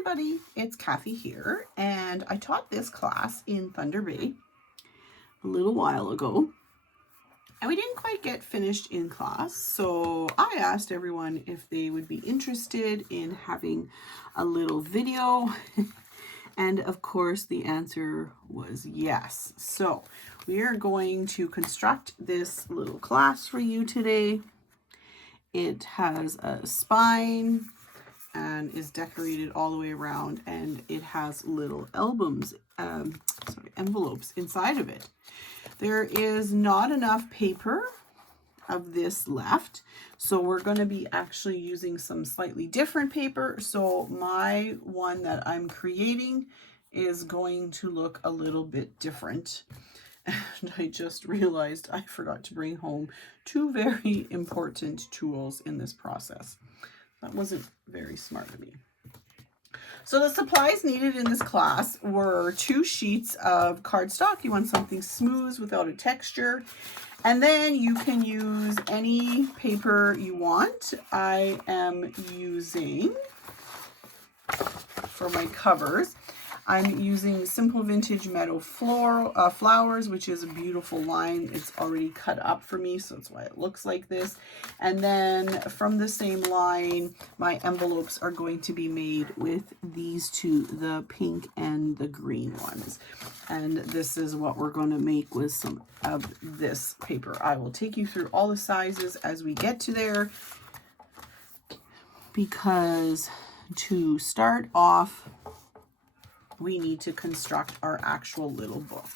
everybody, it's Kathy here, and I taught this class in Thunder Bay a little while ago, and we didn't quite get finished in class, so I asked everyone if they would be interested in having a little video, and of course the answer was yes. So we are going to construct this little class for you today. It has a spine and is decorated all the way around, and it has little envelopes inside of it. There is not enough paper of this left, so we're going to be actually using some slightly different paper. So my one that I'm creating is going to look a little bit different. And I just realized I forgot to bring home two very important tools in this process. That wasn't very smart of me. So the supplies needed in this class were 2 sheets of cardstock. You want something smooth without a texture. And then you can use any paper you want. I am using, for my covers, I'm using Simple Vintage Meadow Flowers, which is a beautiful line. It's already cut up for me, so that's why it looks like this. And then from the same line, my envelopes are going to be made with these two, the pink and the green ones. And this is what we're going to make with some of this paper. I will take you through all the sizes as we get to there, because to start off, we need to construct our actual little book.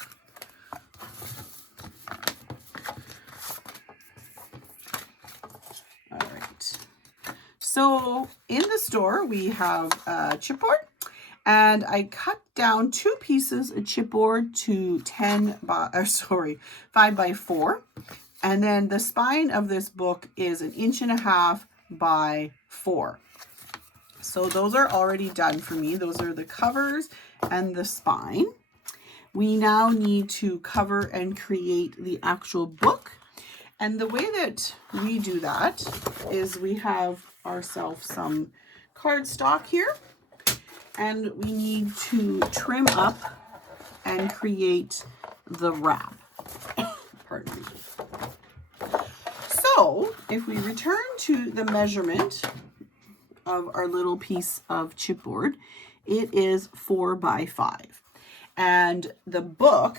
All right. So in the store, we have a chipboard, and I cut down 2 pieces of chipboard to 5 by 4. And then the spine of this book is 1.5 inches by 4. So those are already done for me. Those are the covers and the spine. We now need to cover and create the actual book. And the way that we do that is we have ourselves some cardstock here, and we need to trim up and create the wrap. Pardon me. So if we return to the measurement of our little piece of chipboard, it is 4 by 5, and the book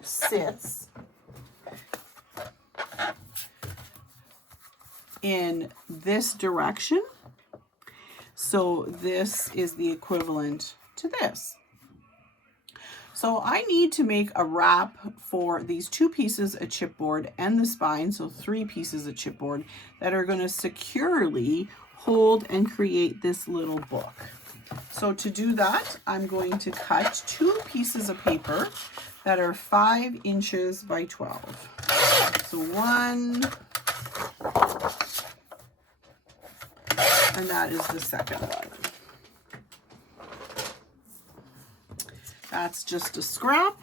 sits in this direction, so this is the equivalent to this. So I need to make a wrap for these 2 pieces of chipboard and the spine, so 3 pieces of chipboard that are going to securely hold and create this little book. So to do that, I'm going to cut 2 pieces of paper that are 5 inches by 12. So 1, and that is the second one. That's just a scrap.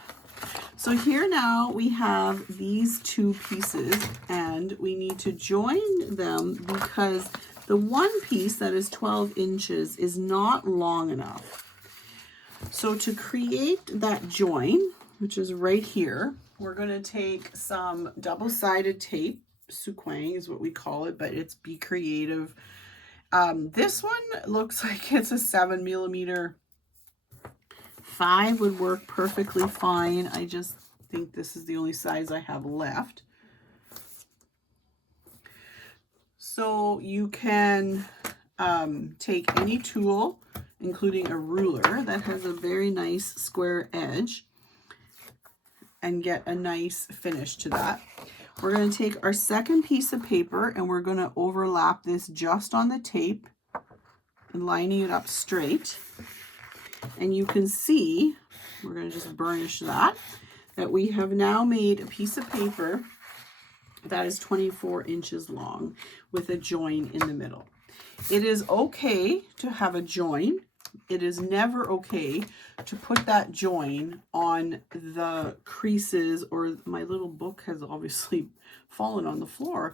So here now we have these 2 pieces, and we need to join them because the one piece that is 12 inches is not long enough. So to create that join, which is right here, we're going to take some double-sided tape. Suquang is what we call it, but it's Be Creative. This one looks like it's a 7mm. 5 would work perfectly fine. I just think this is the only size I have left. So you can take any tool, including a ruler that has a very nice square edge, and get a nice finish to that. We're going to take our second piece of paper, and we're going to overlap this just on the tape and lining it up straight. And you can see, we're going to just burnish that we have now made a piece of paper that is 24 inches long with a join in the middle. It is okay to have a join. It is never okay to put that join on the creases, or my little book has obviously fallen on the floor.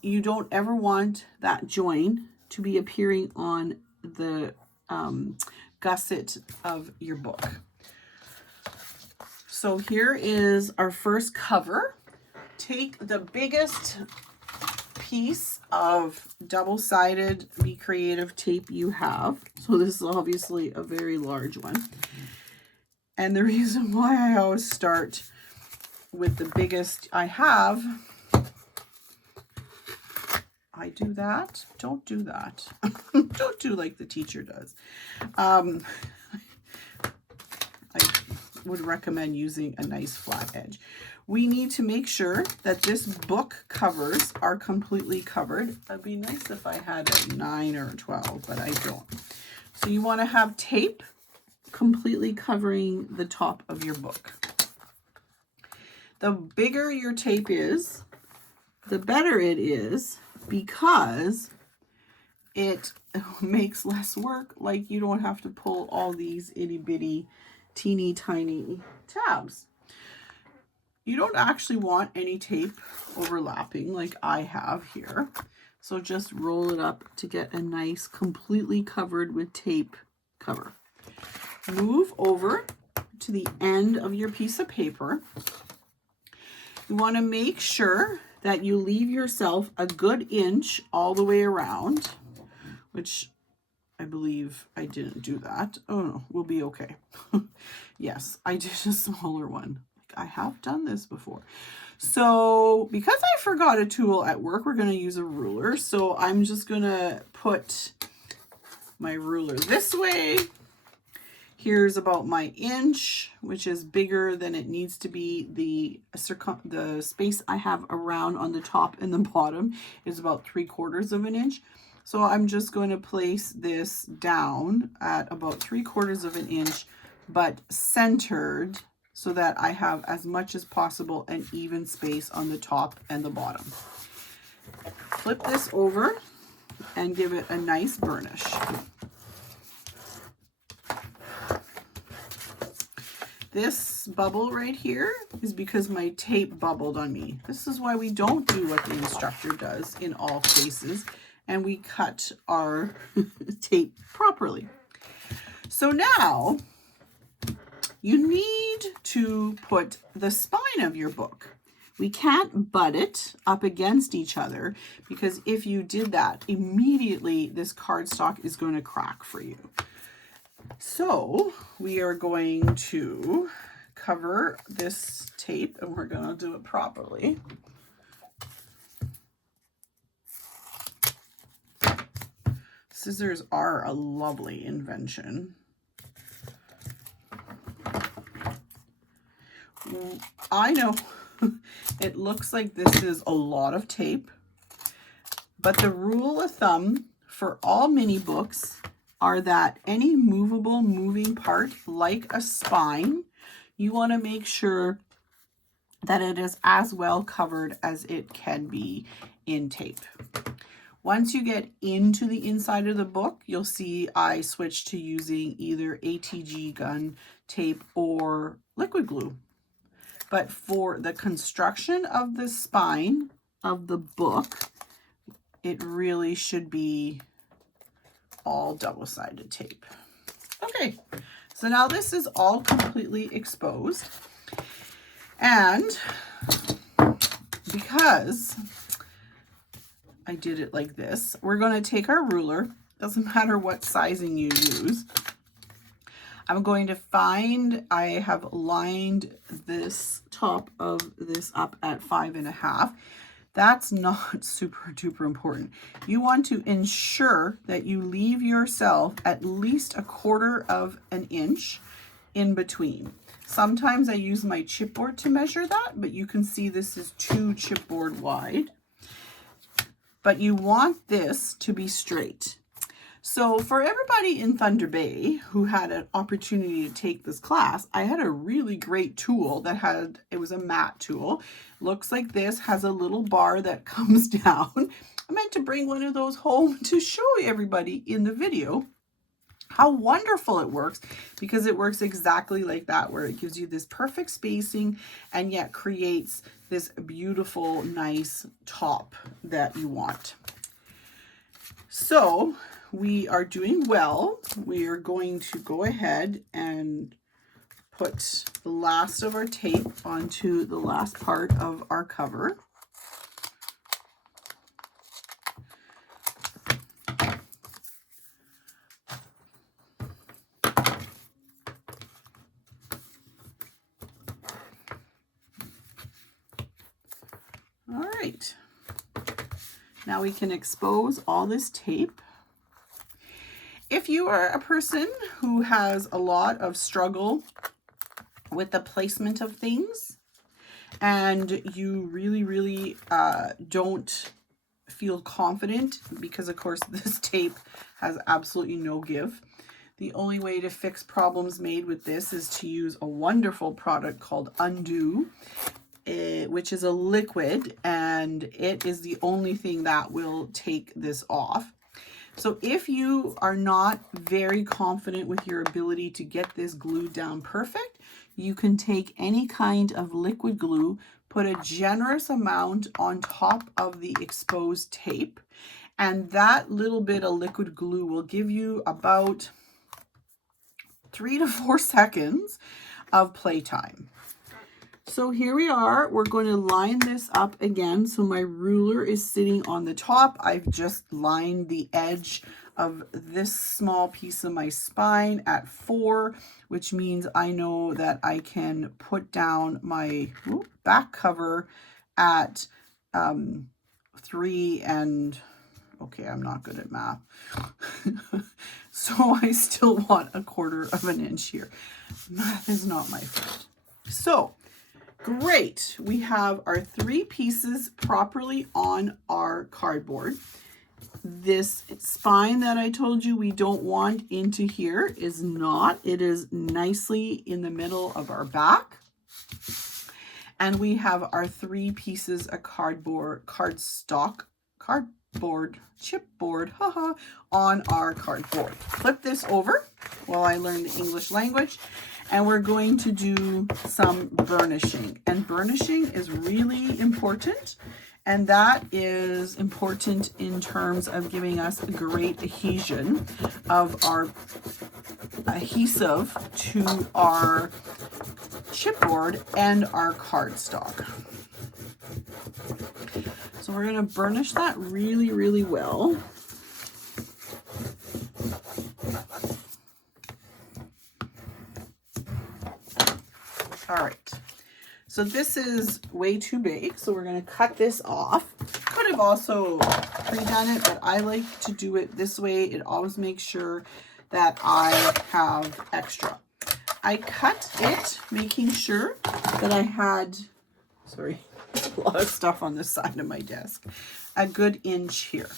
You don't ever want that join to be appearing on the gusset of your book. So here is our first cover. Take the biggest piece of double-sided Be Creative tape you have. So this is obviously a very large one. And the reason why I always start with the biggest I have, I do that. Don't do that. Don't do like the teacher does. I would recommend using a nice flat edge. We need to make sure that this book covers are completely covered. It'd be nice if I had a 9 or a 12, but I don't. So you want to have tape completely covering the top of your book. The bigger your tape is, the better it is, because it makes less work. Like, you don't have to pull all these itty bitty teeny tiny tabs. You don't actually want any tape overlapping like I have here. So just roll it up to get a nice completely covered with tape cover. Move over to the end of your piece of paper. You want to make sure that you leave yourself a good inch all the way around, which I believe I didn't do that. Oh no, we'll be okay. Yes, I did a smaller one. I have done this before. So because I forgot a tool at work, we're going to use a ruler. So I'm just going to put my ruler this way. Here's about my inch, which is bigger than it needs to be. The space I have around on the top and the bottom is about 3/4 of an inch. So I'm just going to place this down at about 3/4 of an inch, but centered, so that I have as much as possible an even space on the top and the bottom. Flip this over and give it a nice burnish. This bubble right here is because my tape bubbled on me. This is why we don't do what the instructor does in all cases, and we cut our tape properly. So now you need to put the spine of your book. We can't butt it up against each other, because if you did that, immediately this cardstock is going to crack for you. So we are going to cover this tape, and we're going to do it properly. Scissors are a lovely invention. I know it looks like this is a lot of tape, but the rule of thumb for all mini books are that any moving part, like a spine, you want to make sure that it is as well covered as it can be in tape. Once you get into the inside of the book, you'll see I switched to using either ATG gun tape or liquid glue. But for the construction of the spine of the book, it really should be all double-sided tape. Okay, so now this is all completely exposed. And because I did it like this, we're going to take our ruler. Doesn't matter what sizing you use. I'm going to find, I have lined this top of this up at 5.5. That's not super duper important. You want to ensure that you leave yourself at least 1/4 of an inch in between. Sometimes I use my chipboard to measure that, but you can see this is 2 chipboard wide. But you want this to be straight. So for everybody in Thunder Bay who had an opportunity to take this class, I had a really great tool that it was a mat tool. Looks like this, has a little bar that comes down. I meant to bring one of those home to show everybody in the video how wonderful it works, because it works exactly like that, where it gives you this perfect spacing and yet creates this beautiful, nice top that you want. So we are doing well, we are going to go ahead and put the last of our tape onto the last part of our cover. All right, now we can expose all this tape. If you are a person who has a lot of struggle with the placement of things and you really don't feel confident, because of course this tape has absolutely no give, the only way to fix problems made with this is to use a wonderful product called Undo, which is a liquid, and it is the only thing that will take this off. So if you are not very confident with your ability to get this glued down perfect, you can take any kind of liquid glue, put a generous amount on top of the exposed tape, and that little bit of liquid glue will give you about 3 to 4 seconds of playtime. So here we are, we're going to line this up again. So my ruler is sitting on the top. I've just lined the edge of this small piece of my spine at 4, which means I know that I can put down my back cover at 3 and, okay, I'm not good at math. So I still want 1/4 of an inch here. Math is not my friend. So, great. We have our 3 pieces properly on our cardboard. This spine that I told you we don't want into here is not. It is nicely in the middle of our back. And we have our 3 pieces of chipboard, haha, on our cardboard. Flip this over while I learn the English language. And we're going to do some burnishing. And burnishing is really important. And that is important in terms of giving us a great adhesion of our adhesive to our chipboard and our cardstock. So we're going to burnish that really well. All right, so this is way too big, so we're going to cut this off. Could have also pre-done it, but I like to do it this way. It always makes sure that I have extra. I cut it, making sure that I had, sorry, a lot of stuff on this side of my desk, a good inch here.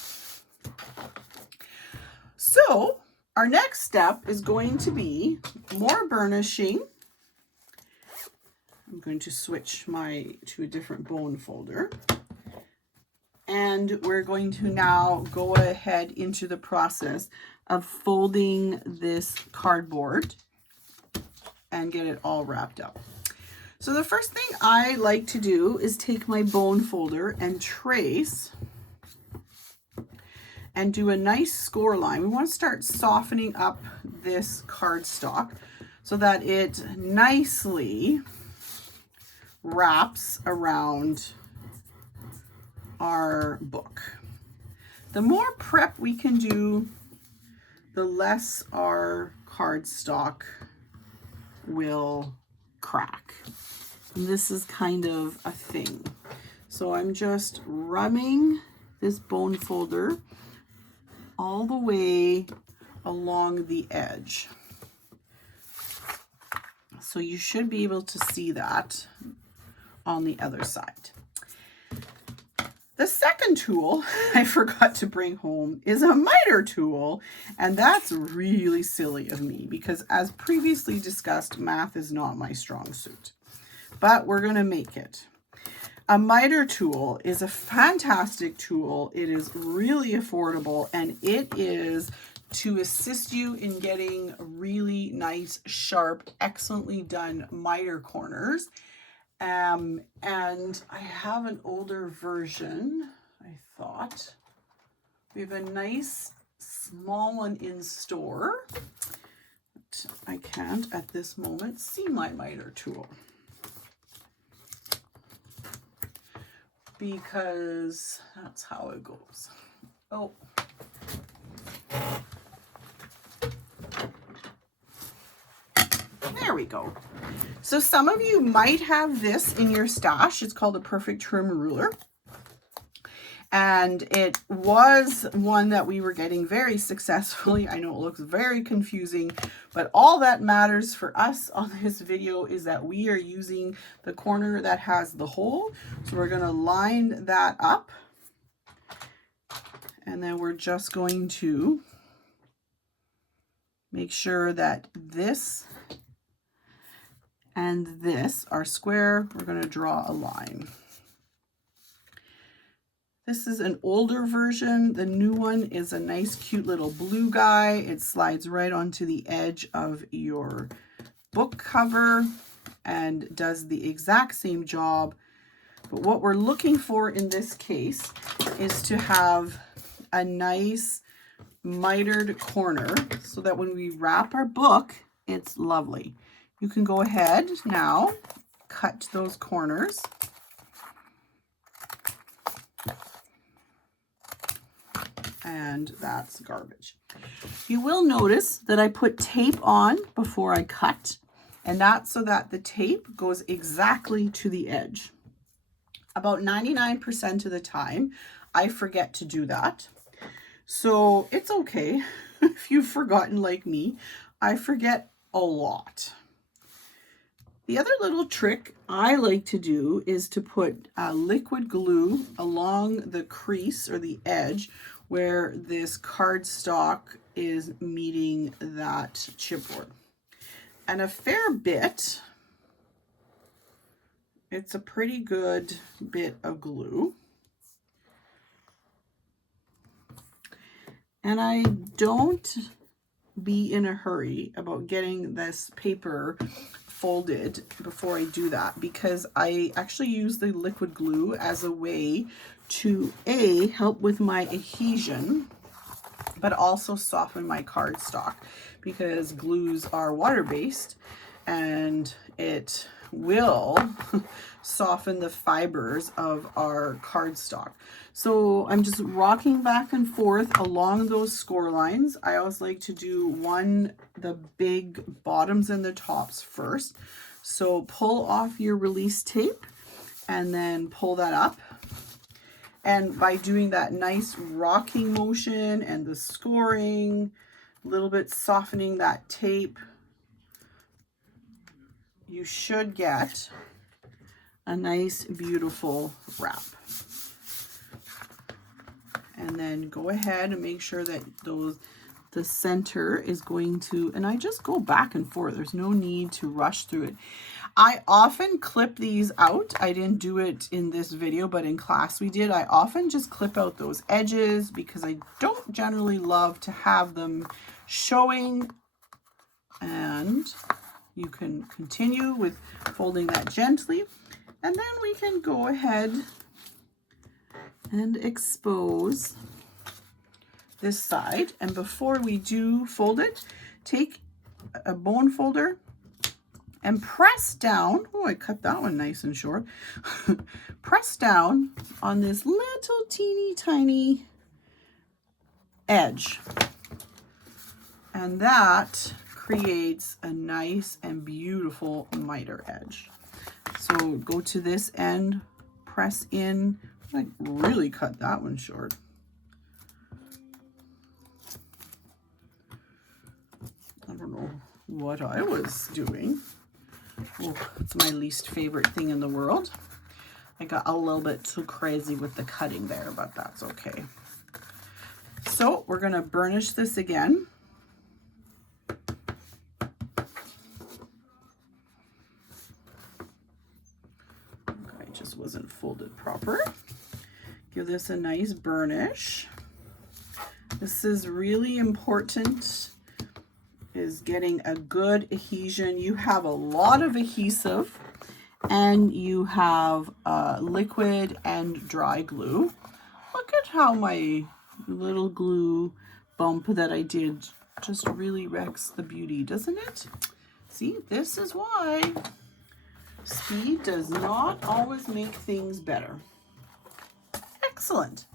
So our next step is going to be more burnishing. I'm going to switch to a different bone folder. And we're going to now go ahead into the process of folding this cardboard and get it all wrapped up. So the first thing I like to do is take my bone folder and trace and do a nice score line. We want to start softening up this cardstock so that it nicely wraps around our book. The more prep we can do, the less our cardstock will crack. And this is kind of a thing. So I'm just rubbing this bone folder all the way along the edge. So you should be able to see that on the other side. The second tool I forgot to bring home is a miter tool, and that's really silly of me because, as previously discussed, math is not my strong suit, but we're going to make it. A miter tool is a fantastic tool. It is really affordable, and it is to assist you in getting really nice, sharp, excellently done miter corners. And I have an older version, I thought. We have a nice small one in store. But I can't at this moment see my miter tool, because that's how it goes. Oh. There we go. So some of you might have this in your stash. It's called a Perfect Trim Ruler. And it was one that we were getting very successfully. I know it looks very confusing, but all that matters for us on this video is that we are using the corner that has the hole. So we're going to line that up. And then we're just going to make sure that this and this are square. We're going to draw a line. This is an older version. The new one is a nice, cute little blue guy. It slides right onto the edge of your book cover and does the exact same job. But what we're looking for in this case is to have a nice mitered corner so that when we wrap our book, it's lovely. You can go ahead now, cut those corners. And that's garbage. You will notice that I put tape on before I cut, and that's so that the tape goes exactly to the edge. About 99% of the time, I forget to do that. So it's okay if you've forgotten like me. I forget a lot. The other little trick I like to do is to put liquid glue along the crease or the edge where this cardstock is meeting that chipboard. And a fair bit, it's a pretty good bit of glue. And I don't be in a hurry about getting this paper folded before I do that, because I actually use the liquid glue as a way to help with my adhesion, but also soften my cardstock, because glues are water-based and it will soften the fibers of our cardstock. So I'm just rocking back and forth along those score lines. I always like to do the big bottoms and the tops first. So pull off your release tape and then pull that up. And by doing that nice rocking motion and the scoring, a little bit softening that tape, you should get a nice, beautiful wrap. And then go ahead and make sure that the center is going to, and I just go back and forth. There's no need to rush through it. I often clip these out. I didn't do it in this video, but in class we did. I often just clip out those edges because I don't generally love to have them showing. And you can continue with folding that gently. And then we can go ahead and expose this side. And before we do fold it, take a bone folder and press down. Oh, I cut that one nice and short. Press down on this little teeny tiny edge. And that creates a nice and beautiful miter edge. So go to this end, press in. I really cut that one short. I don't know what I was doing. Oh, it's my least favorite thing in the world. I got a little bit too crazy with the cutting there, but that's okay. So we're going to burnish this again. Okay, it just wasn't folded proper. Give this a nice burnish. This is really important, is getting a good adhesion. You have a lot of adhesive and you have liquid and dry glue. Look at how my little glue bump that I did just really wrecks the beauty, doesn't it? See, this is why speed does not always make things better. Excellent.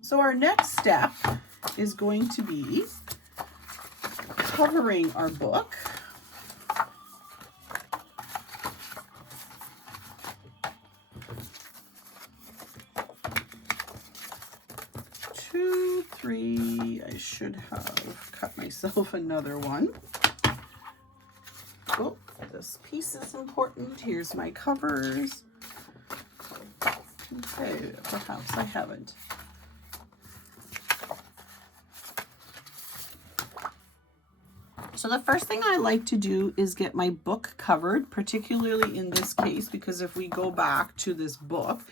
So our next step is going to be covering our book. Two, three, I should have cut myself another one. Oh, this piece is important. Here's my covers. Okay, perhaps I haven't. So the first thing I like to do is get my book covered, particularly in this case, because if we go back to this book,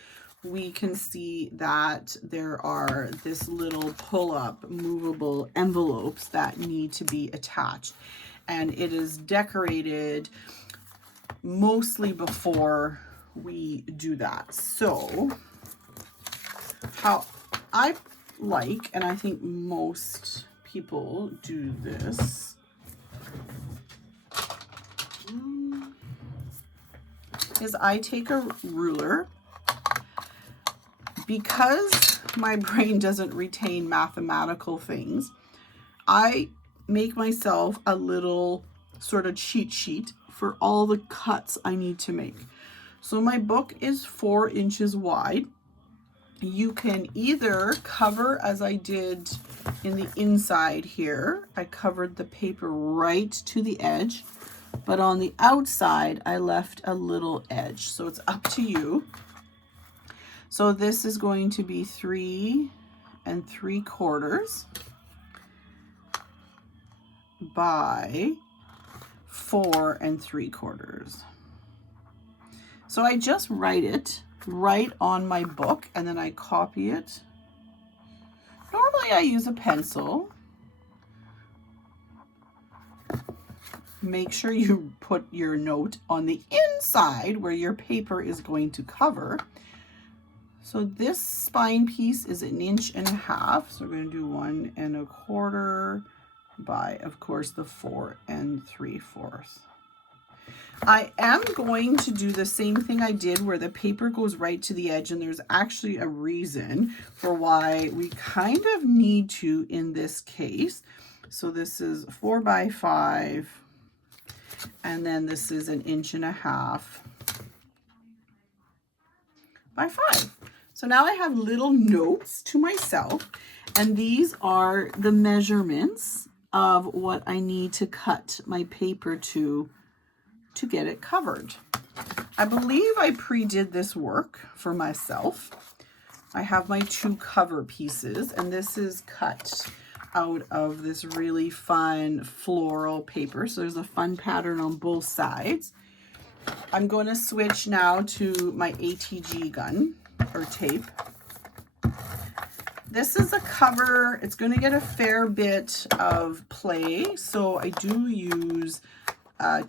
we can see that there are this little pull-up movable envelopes that need to be attached. And it is decorated mostly before we do that. So how I like, and I think most people do this, is I take a ruler. Because my brain doesn't retain mathematical things, I make myself a little sort of cheat sheet for all the cuts I need to make. So my book is 4 inches wide. You can either cover, as I did in the inside here, I covered the paper right to the edge, but on the outside I left a little edge. So it's up to you. So this is going to be 3 3/4 by 4 3/4. So I just write it right on my book and then I copy it. Normally I use a pencil. Make sure you put your note on the inside where your paper is going to cover. So this spine piece is 1.5 inches. So we're going to do 1 1/4 by, of course, the 4 3/4. I am going to do the same thing I did where the paper goes right to the edge, and there's actually a reason for why we kind of need to in this case. So this is 4 by 5, and then this is 1.5 inches by 5. So now I have little notes to myself, and these are the measurements of what I need to cut my paper to get it covered. I believe I pre-did this work for myself. I have my 2 cover pieces, and this is cut out of this really fun floral paper. So there's a fun pattern on both sides. I'm going to switch now to my ATG gun or tape. This is a cover. It's going to get a fair bit of play, so I do use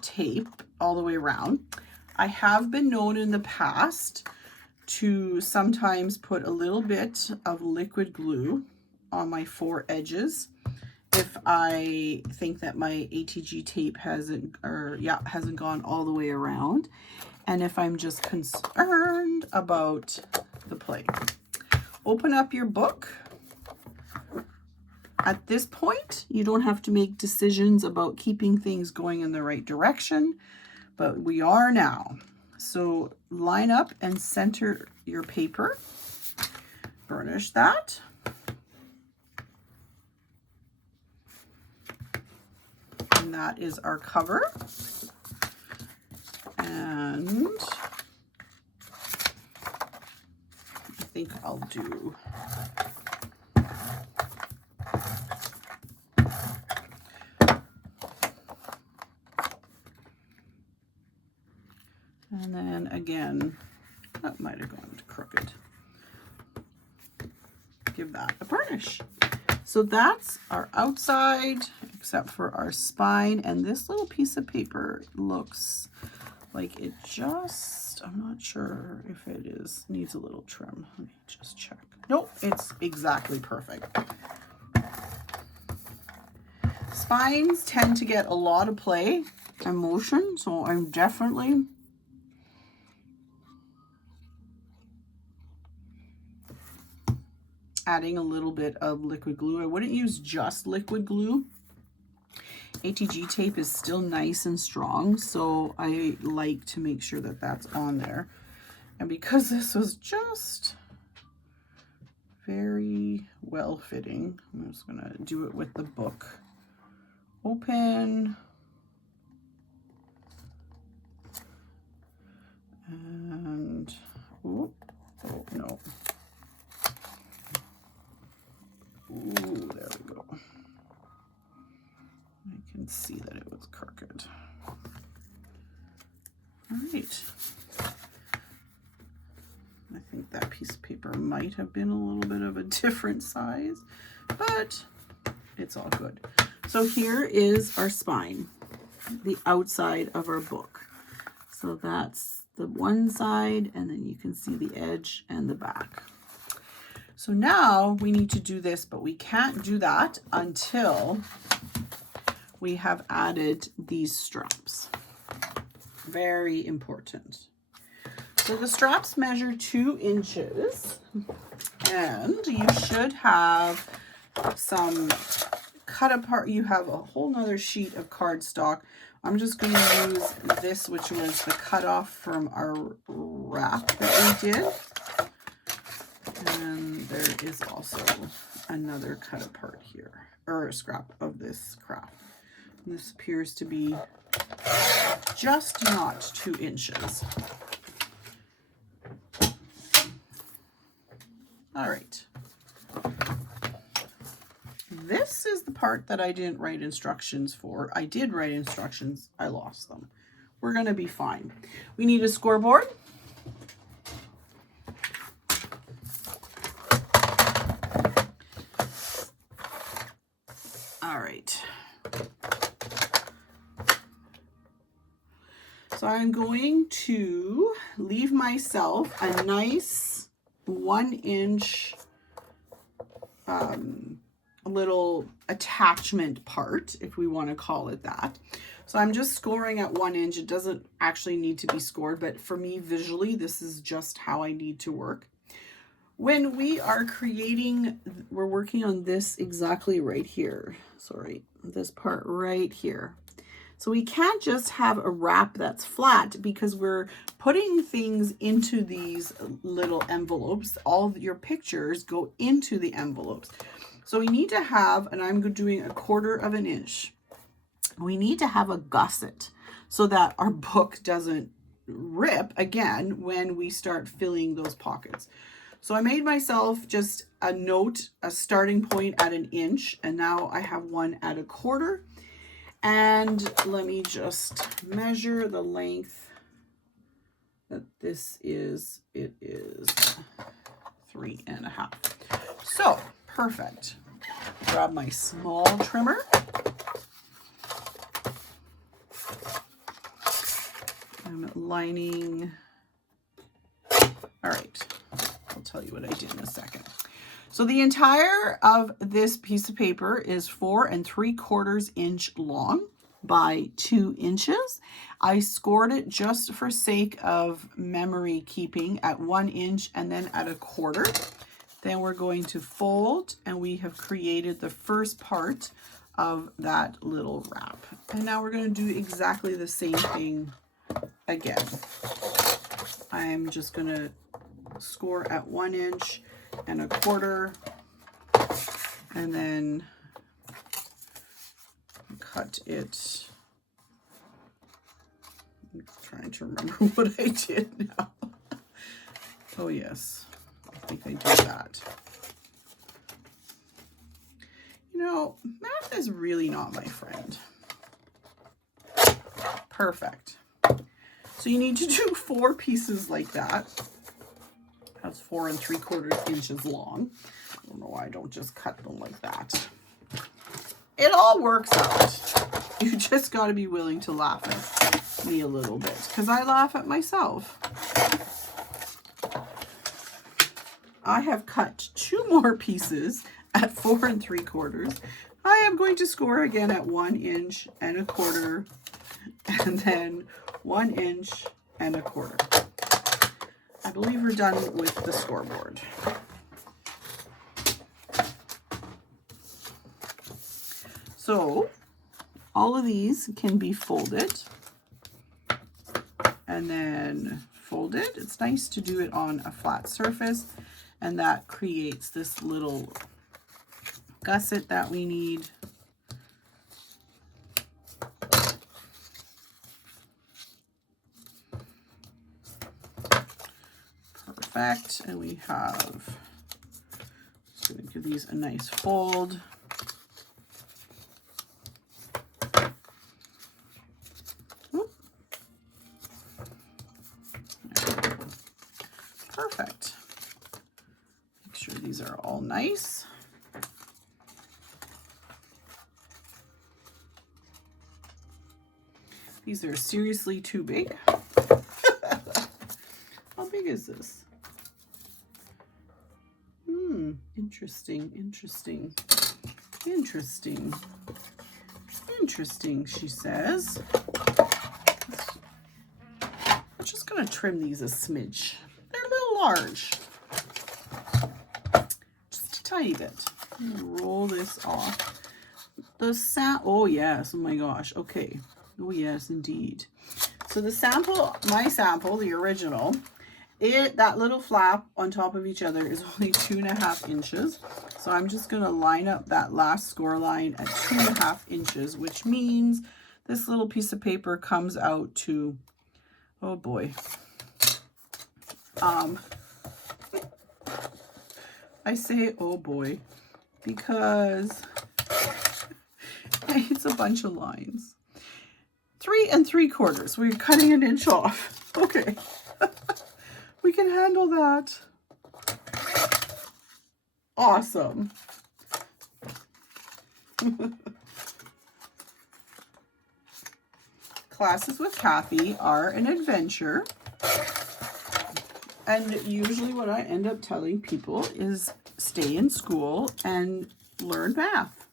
tape all the way around. I have been known in the past to sometimes put a little bit of liquid glue on my 4 edges if I think that my ATG tape hasn't gone all the way around, and if I'm just concerned about the play. Open up your book. At this point, you don't have to make decisions about keeping things going in the right direction, but we are now. So line up and center your paper. Burnish that. And that is our cover. And I think I'll do and then again, that might have gone crooked. Give that a burnish. So that's our outside, except for our spine, and this little piece of paper looks like it just, I'm not sure if it needs a little trim. Let me just check. Nope, it's exactly perfect. spines tend to get a lot of play and motion, so I'm definitely adding a little bit of liquid glue. I wouldn't use just liquid glue. ATG tape is still nice and strong, so I like to make sure that that's on there. And because this was just very well fitting, I'm just gonna do it with the book open. And, oh no. Ooh, there we go. I can see that it was crooked. All right. I think that piece of paper might have been a little bit of a different size, but it's all good. So here is our spine, the outside of our book. So that's the one side, and then you can see the edge and the back. So now we need to do this, but we can't do that until we have added these straps. Very important. So the straps measure 2 inches, and you should have some cut apart. You have a whole nother sheet of cardstock. I'm just going to use this, which was the cutoff from our wrap that we did. And there is also another cut apart here, or a scrap of this craft. And this appears to be just not 2 inches. All right. This is the part that I didn't write instructions for. I did write instructions, I lost them. We're gonna be fine. We need a scoreboard. All right. So I'm going to leave myself a nice 1 inch little attachment part, if we want to call it that. So I'm just scoring at 1 inch. It doesn't actually need to be scored, but for me visually, this is just how I need to work. When we are creating, we're working on this exactly right here. Sorry, this part right here. So we can't just have a wrap that's flat because we're putting things into these little envelopes. All of your pictures go into the envelopes. So we need to have, and I'm doing 1/4 of an inch. We need to have a gusset so that our book doesn't rip again when we start filling those pockets. So I made myself just a note, a starting point at 1 inch, and now I have one at 1/4. And let me just measure the length that this is. It is 3.5. So perfect. Grab my small trimmer. I'm lining. All right. I'll tell you what I did in a second. So the entire of this piece of paper is 4 3/4 inch long by 2 inches. I scored it just for sake of memory keeping at 1 inch and then at 1/4. Then we're going to fold, and we have created the first part of that little wrap. And now we're going to do exactly the same thing again. I'm just going to score at 1 inch and 1/4, and then cut it. I'm trying to remember what I did now. Oh yes, I think I did that. You know, math is really not my friend. Perfect. So you need to do 4 pieces like that. That's 4 3/4 inches long. I don't know why I don't just cut them like that. It all works out. You just got to be willing to laugh at me a little bit, because I laugh at myself. I have cut 2 more pieces at 4 3/4. I am going to score again at 1 inch and a quarter, and then 1 inch and a quarter. I believe we're done with the scoreboard. So all of these can be folded and then folded. It's nice to do it on a flat surface, and that creates this little gusset that we need. Perfect. And we have, just going to give these a nice fold. Perfect. Make sure these are all nice. These are seriously too big. How big is this? Interesting, interesting, interesting, interesting, she says. I'm just going to trim these a smidge. They're a little large. Just a tiny bit. I'm going to roll this off. Oh yes, oh my gosh, okay. Oh yes, indeed. So the sample, my sample, the original, that little flap on top of each other is only 2.5 inches. So I'm just going to line up that last score line at 2.5 inches, which means this little piece of paper comes out to, oh boy. I say oh boy because it's a bunch of lines. 3 3/4. We're cutting an inch off. Okay. We can handle that. Awesome. Classes with Kathy are an adventure. And usually what I end up telling people is stay in school and learn math.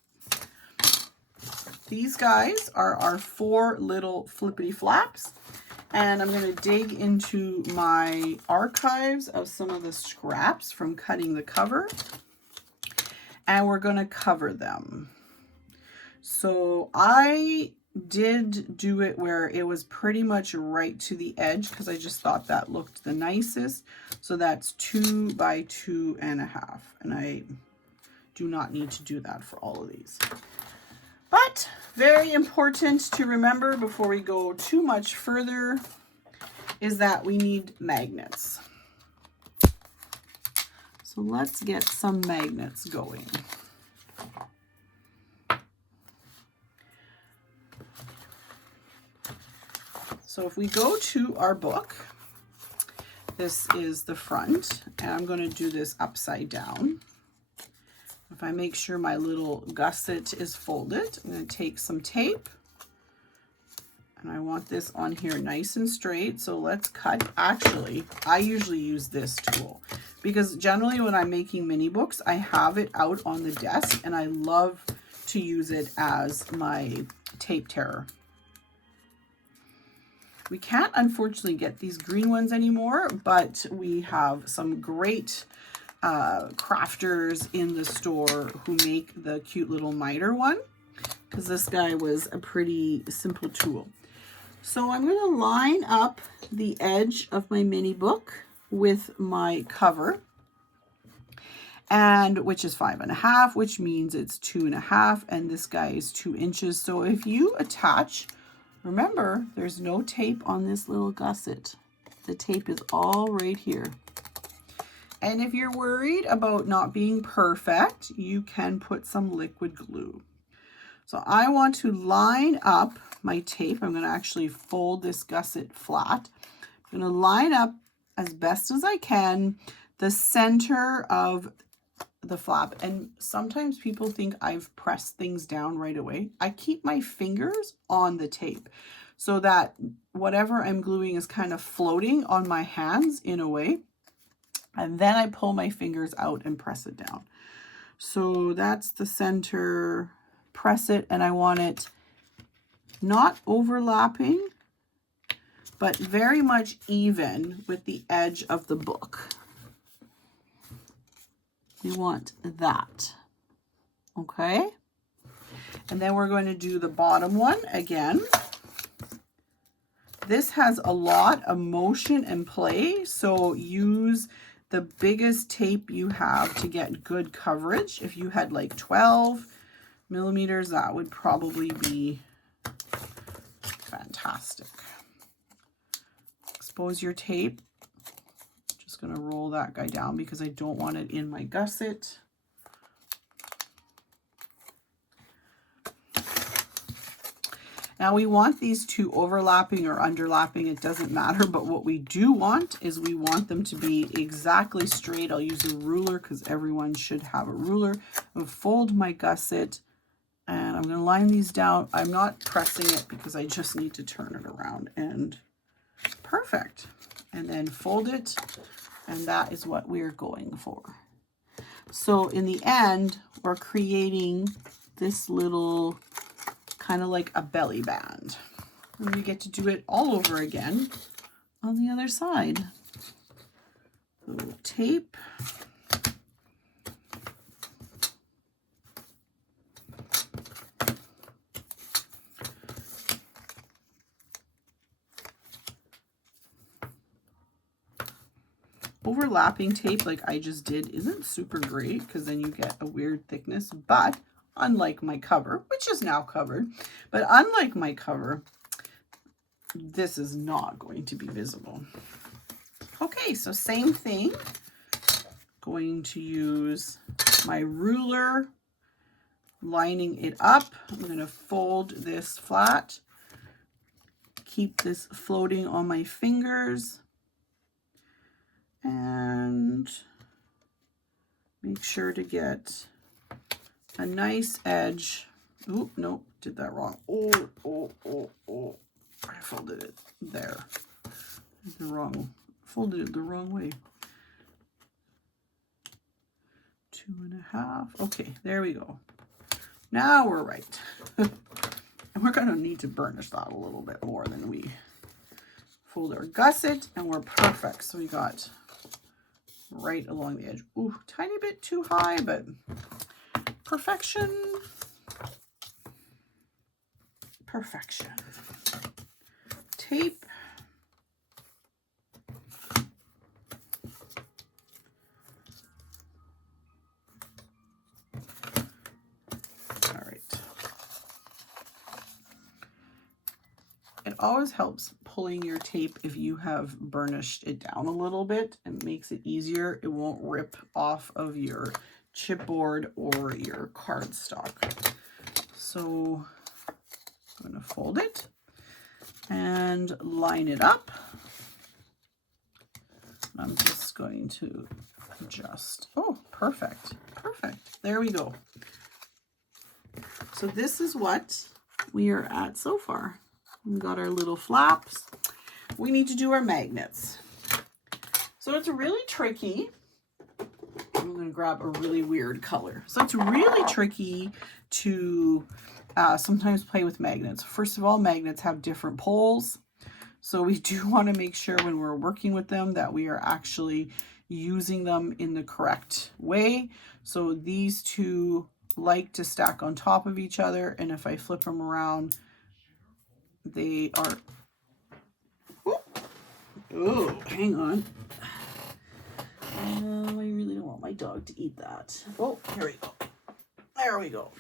These guys are our 4 little flippity flaps. And I'm going to dig into my archives of some of the scraps from cutting the cover. And we're going to cover them. So I did do it where it was pretty much right to the edge because I just thought that looked the nicest. So that's 2 by 2.5. And I do not need to do that for all of these. But very important to remember before we go too much further is that we need magnets. So let's get some magnets going. So if we go to our book, this is the front, and I'm going to do this upside down. If I make sure my little gusset is folded, I'm going to take some tape, and I want this on here nice and straight. So let's cut. Actually, I usually use this tool because generally when I'm making mini books, I have it out on the desk, and I love to use it as my tape tearer. We can't unfortunately get these green ones anymore, but we have some great crafters in the store who make the cute little miter one, because this guy was a pretty simple tool. So I'm going to line up the edge of my mini book with my cover, and which is 5.5, which means it's 2.5, and this guy is 2 inches. So if you attach, remember, there's no tape on this little gusset. The tape is all right here. And if you're worried about not being perfect, you can put some liquid glue. So I want to line up my tape. I'm going to actually fold this gusset flat. I'm going to line up as best as I can the center of the flap. And sometimes people think I've pressed things down right away. I keep my fingers on the tape so that whatever I'm gluing is kind of floating on my hands in a way. And then I pull my fingers out and press it down. So that's the center press it, and I want it not overlapping, but very much even with the edge of the book. We want that, okay? And then we're going to do the bottom one again. This has a lot of motion and play, so use the biggest tape you have to get good coverage. If you had like 12 millimeters, that would probably be fantastic. Expose your tape. Just going to roll that guy down because I don't want it in my gusset. Now we want these two overlapping or underlapping, it doesn't matter, but what we do want is we want them to be exactly straight. I'll use a ruler because everyone should have a ruler. I'm going to fold my gusset and I'm going to line these down. I'm not pressing it because I just need to turn it around, and perfect. And then fold it, and that is what we're going for. So in the end, we're creating this little kind of like a belly band. And you get to do it all over again on the other side. So tape. Overlapping tape like I just did isn't super great because then you get a weird thickness, but unlike my cover, which is now covered, but unlike my cover, this is not going to be visible. Okay, so same thing. Going to use my ruler, lining it up. I'm going to fold this flat, keep this floating on my fingers, and make sure to get a nice edge. Oop, nope, did that wrong. Oh. I folded it there. Folded it the wrong way. 2.5. Okay, there we go. Now we're right. And we're going to need to burnish that a little bit more than we fold our gusset, and we're perfect. So we got right along the edge. Ooh, tiny bit too high, but perfection. Perfection. Tape. All right. It always helps pulling your tape if you have burnished it down a little bit. It makes it easier. It won't rip off of your chipboard or your cardstock. So I'm going to fold it and line it up. I'm just going to adjust. Oh, perfect. Perfect. There we go. So this is what we are at so far. We've got our little flaps. We need to do our magnets. So it's really tricky. I'm going to grab a really weird color. So it's really tricky to sometimes play with magnets. First of all, magnets have different poles. So we do want to make sure when we're working with them that we are actually using them in the correct way. So these two like to stack on top of each other, and if I flip them around, they are, oh, hang on. I really don't want my dog to eat that. Oh, here we go. There we go.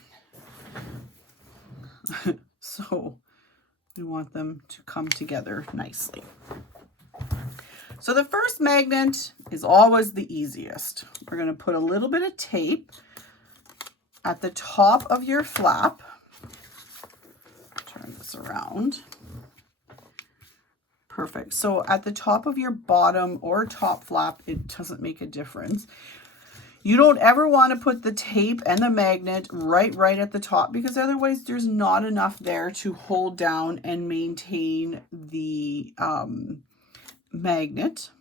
So we want them to come together nicely. So the first magnet is always the easiest. We're going to put a little bit of tape at the top of your flap. Turn this around. Perfect. So at the top of your bottom or top flap, it doesn't make a difference. You don't ever want to put the tape and the magnet right at the top, because otherwise there's not enough there to hold down and maintain the magnet.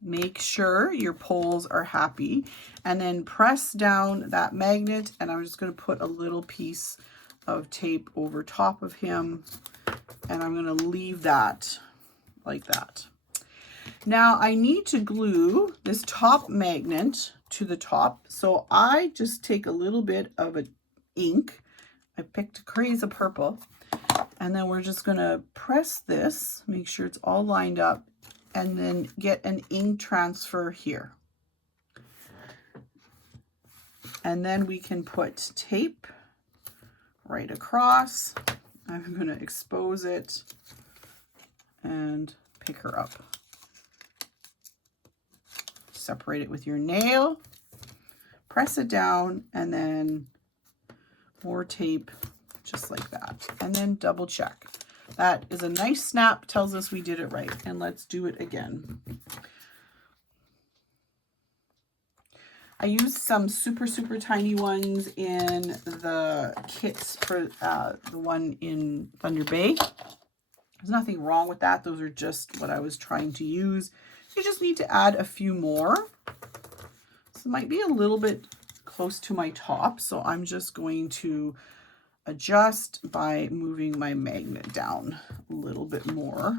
Make sure your poles are happy, and then press down that magnet, and I'm just going to put a little piece of tape over top of him, and I'm going to leave that like that. Now I need to glue this top magnet to the top, so I just take a little bit of an ink. I picked Craze of Purple, and then we're just going to press this, make sure it's all lined up, and then get an ink transfer here. And then we can put tape right across. I'm going to expose it and pick her up. Separate it with your nail, press it down, and then more tape just like that. And then double check. That is a nice snap, tells us we did it right. And let's do it again. I used some super tiny ones in the kits for the one in Thunder Bay. There's nothing wrong with that. Those are just what I was trying to use. You just need to add a few more. This might be a little bit close to my top, so I'm just going to adjust by moving my magnet down a little bit more.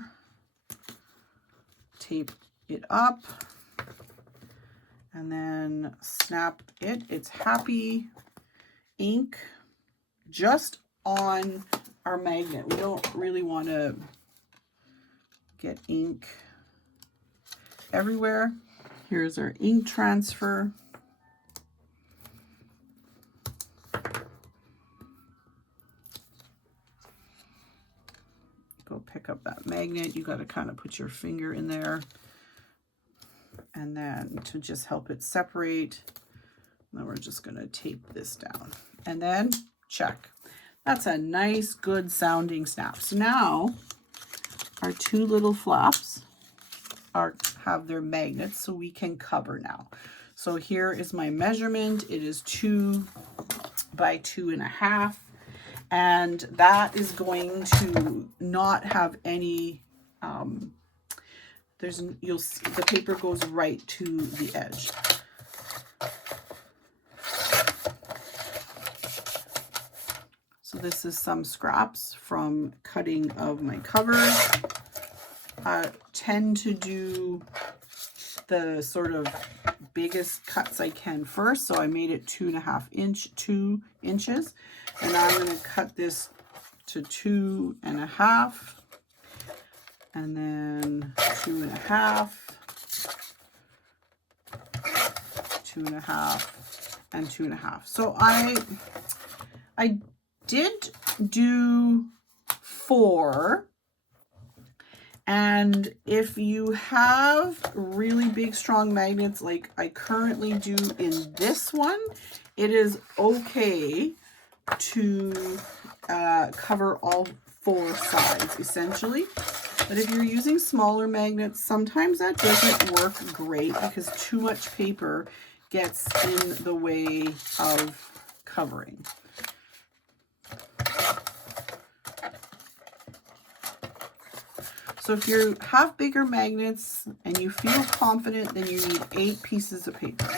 Tape it up and then snap it. It's happy. Ink just on our magnet. We don't really want to get ink everywhere. Here's our ink transfer. Go pick up that magnet. You got to kind of put your finger in there, and then to just help it separate. Then we're just going to tape this down, and then check. That's a nice, good sounding snap. So now our two little flaps have their magnets, so we can cover now. So here is my measurement. It is 2 by 2.5. And that is going to not have any, you'll see the paper goes right to the edge. So this is some scraps from cutting of my covers. I tend to do the sort of biggest cuts I can first. So I made it 2 inches. And I'm going to cut this to 2.5, and then 2.5, 2.5, and 2.5. So I did do 4. And if you have really big, strong magnets like I currently do in this one, it is okay to cover all 4 sides essentially. But if you're using smaller magnets, sometimes that doesn't work great because too much paper gets in the way of covering. So if you have bigger magnets and you feel confident, then you need 8 pieces of paper.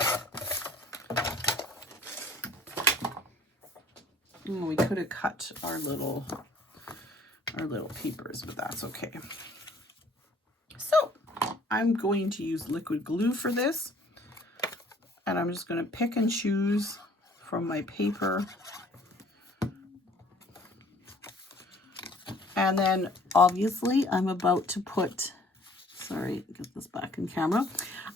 We could have cut our little papers, but that's okay. So I'm going to use liquid glue for this, and I'm just going to pick and choose from my paper. And then obviously I'm about to put, sorry, get this back in camera.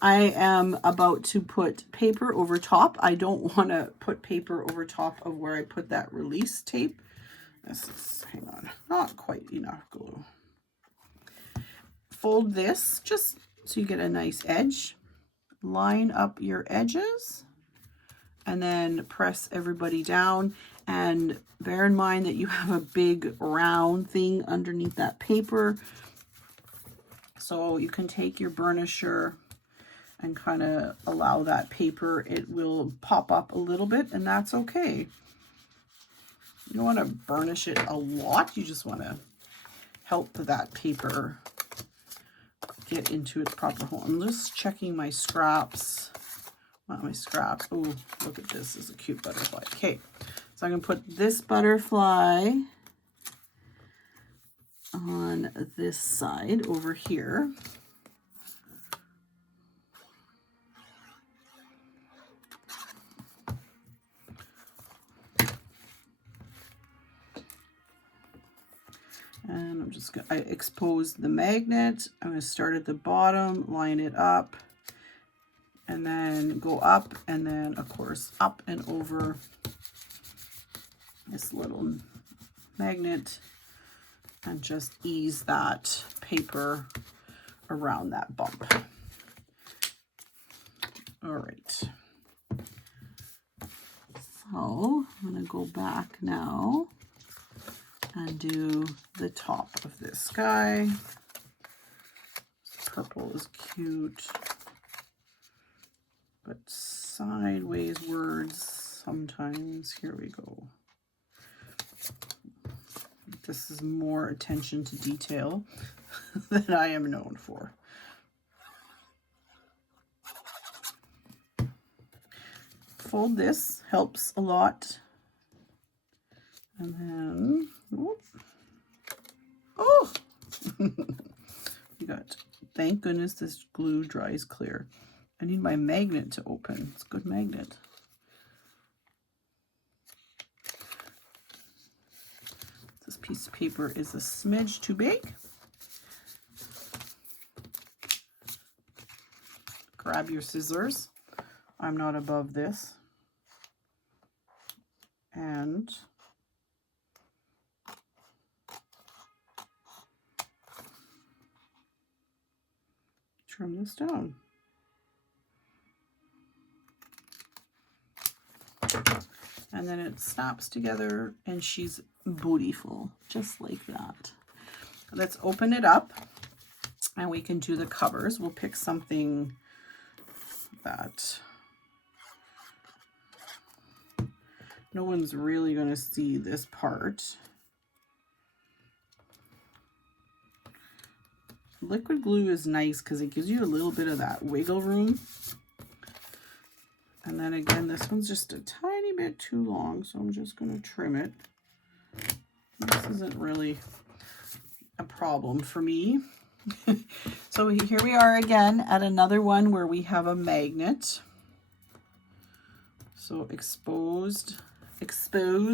I am about to put paper over top. I don't want to put paper over top of where I put that release tape. This is, hang on, not quite enough glue. Fold this just so you get a nice edge. Line up your edges and then press everybody down. And bear in mind that you have a big round thing underneath that paper. So you can take your burnisher and kind of allow that paper. It will pop up a little bit, and that's okay. You don't want to burnish it a lot. You just want to help that paper get into its proper hole. I'm just checking my scraps. Not my scraps. Oh, look at this. This is a cute butterfly. Okay, so I'm going to put this butterfly on this side over here. And I'm just going to expose the magnet. I'm going to start at the bottom, line it up, and then go up, and then of course up and over this little magnet, and just ease that paper around that bump. All right. So I'm going to go back now and do the top of this guy. Purple is cute, but sideways words sometimes. Here we go. This is more attention to detail than I am known for. Fold this, helps a lot. And then, whoop. Oh, you got, thank goodness this glue dries clear. I need my magnet to open. It's a good magnet. This piece of paper is a smidge too big. Grab your scissors. I'm not above this. And trim this down. And then it snaps together and she's beautiful, just like that. Let's open it up and we can do the covers. We'll pick something that no one's really going to see this part. Liquid glue is nice because it gives you a little bit of that wiggle room. And then again, this one's just a tiny bit too long, so I'm just going to trim it. This isn't really a problem for me. So here we are again at another one where we have a magnet. So expose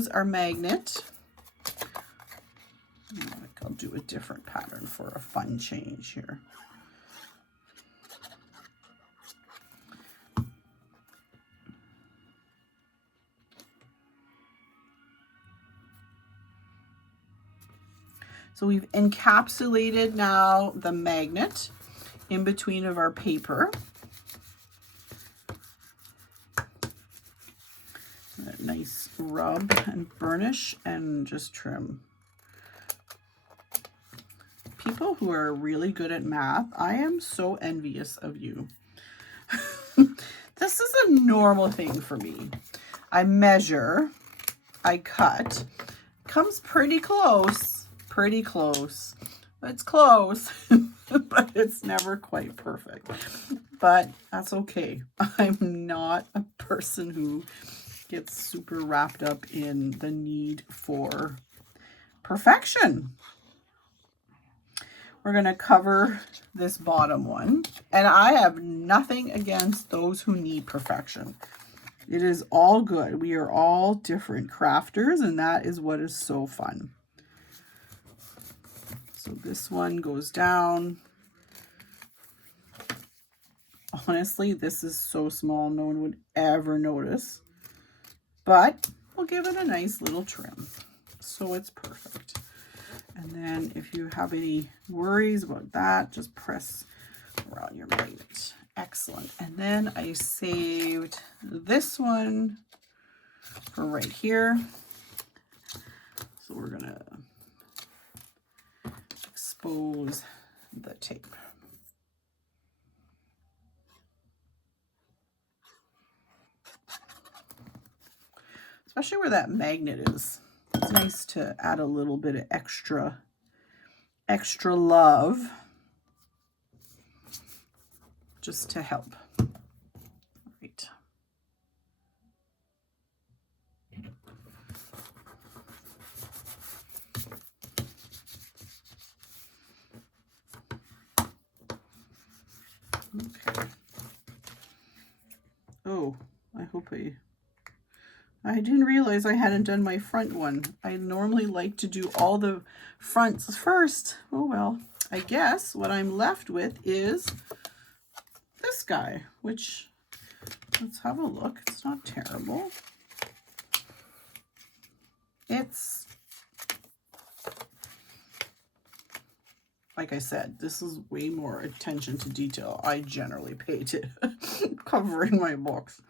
our magnet. I'll do a different pattern for a fun change here. So we've encapsulated now the magnet in between of our paper. That nice rub and burnish and just trim. People who are really good at math, I am so envious of you. This is a normal thing for me. I measure, I cut, comes pretty close. Pretty close. It's close, but it's never quite perfect. But that's okay. I'm not a person who gets super wrapped up in the need for perfection. We're going to cover this bottom one, and I have nothing against those who need perfection. It is all good. We are all different crafters, and that is what is so fun. So this one goes down. Honestly, this is so small, no one would ever notice. But we'll give it a nice little trim. So it's perfect. And then if you have any worries about that, just press around your magnet. Excellent. And then I saved this one for right here. So we're going to expose the tape. Especially where that magnet is. It's nice to add a little bit of extra love. just to help. Right. Okay. Oh, I hope I didn't realize I hadn't done my front one. I normally like to do all the fronts first. Oh well, I guess what I'm left with is this guy, which, let's have a look. It's not terrible. It's, like I said, this is way more attention to detail I generally pay to covering my books.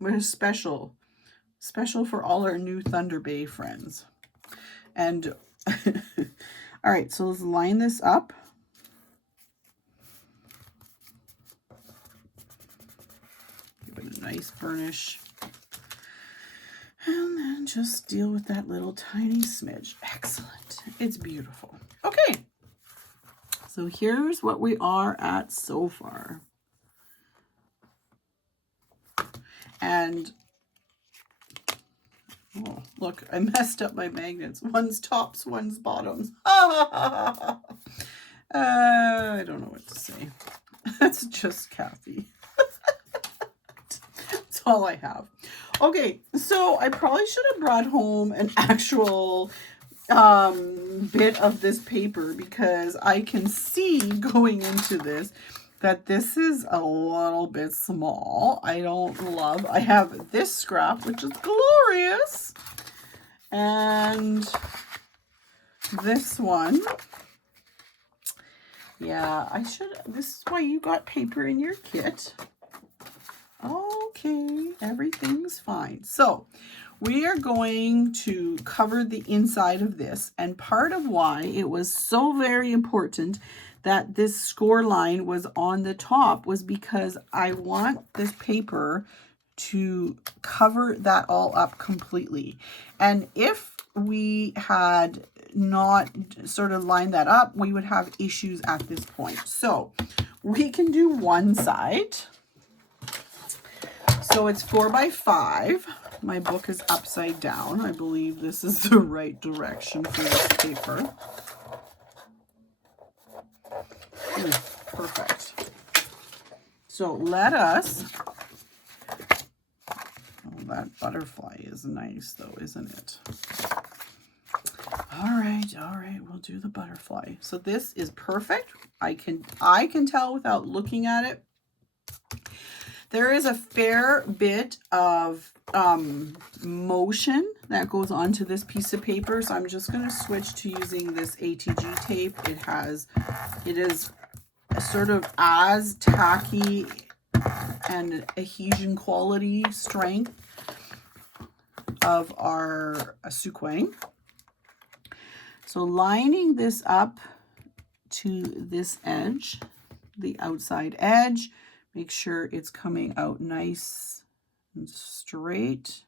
But it's special for all our new Thunder Bay friends. And all right, so let's line this up. Give it a nice burnish. And then just deal with that little tiny smidge. Excellent. It's beautiful. Okay. So here's what we are at so far. And oh, look, I messed up my magnets. One's tops, one's bottoms. I don't know what to say. That's just Kathy. That's all I have. Okay, so I probably should have brought home an actual bit of this paper, because I can see going into this that this is a little bit small. I have this scrap, which is glorious, and this one. Yeah, this is why you got paper in your kit. Okay, everything's fine. So we are going to cover the inside of this, and part of why it was so very important that this score line was on the top was because I want this paper to cover that all up completely. And if we had not sort of lined that up, we would have issues at this point. So we can do one side. So it's 4 by 5. My book is upside down. I believe this is the right direction for this paper. Perfect. So let us, oh, that butterfly is nice though, isn't it? All right, we'll do the butterfly. So this is perfect. I can tell without looking at it. There is a fair bit of motion that goes onto this piece of paper, so I'm just going to switch to using this ATG tape. It is sort of as tacky and adhesion quality strength of our Suquang. So lining this up to this edge, the outside edge, make sure it's coming out nice and straight,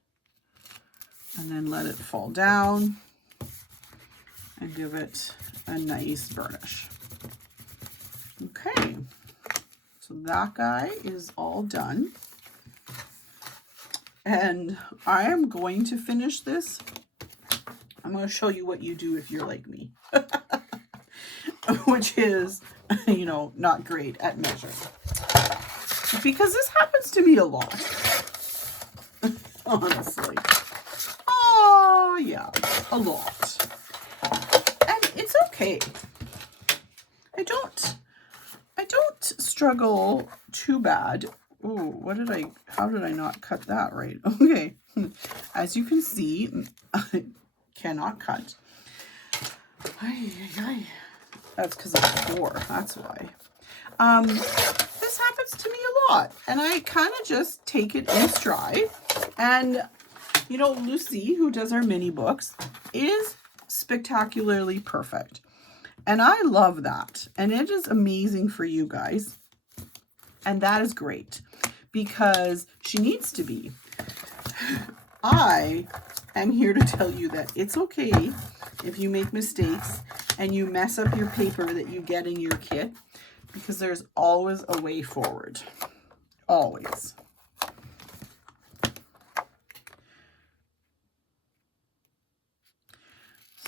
and then let it fall down and give it a nice burnish. Okay, so that guy is all done. And I am going to finish this. I'm going to show you what you do if you're like me, which is, you know, not great at measuring. Because this happens to me a lot, honestly. Oh, yeah, a lot. And it's okay. I don't struggle too bad. Oh, how did I not cut that right? Okay. As you can see, I cannot cut. That's because it's 4. That's why. This happens to me a lot, and I kind of just take it in stride. And you know, Lucy, who does our mini books, is spectacularly perfect, and I love that, and it is amazing for you guys, and that is great because she needs to be. I am here to tell you that it's okay if you make mistakes and you mess up your paper that you get in your kit, because there's always a way forward. Always.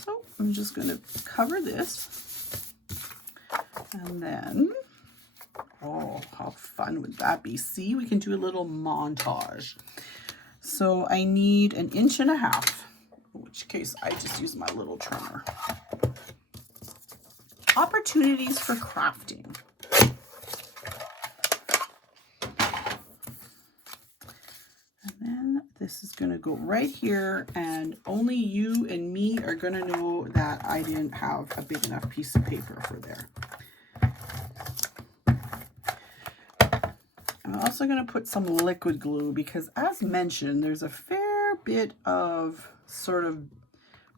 So I'm just going to cover this, and then, oh, how fun would that be? See, we can do a little montage. So I need 1.5 inches, in which case I just use my little trimmer. Opportunities for crafting. And then this is going to go right here, and only you and me are going to know that I didn't have a big enough piece of paper for there. I'm also going to put some liquid glue because, as mentioned, there's a fair bit of sort of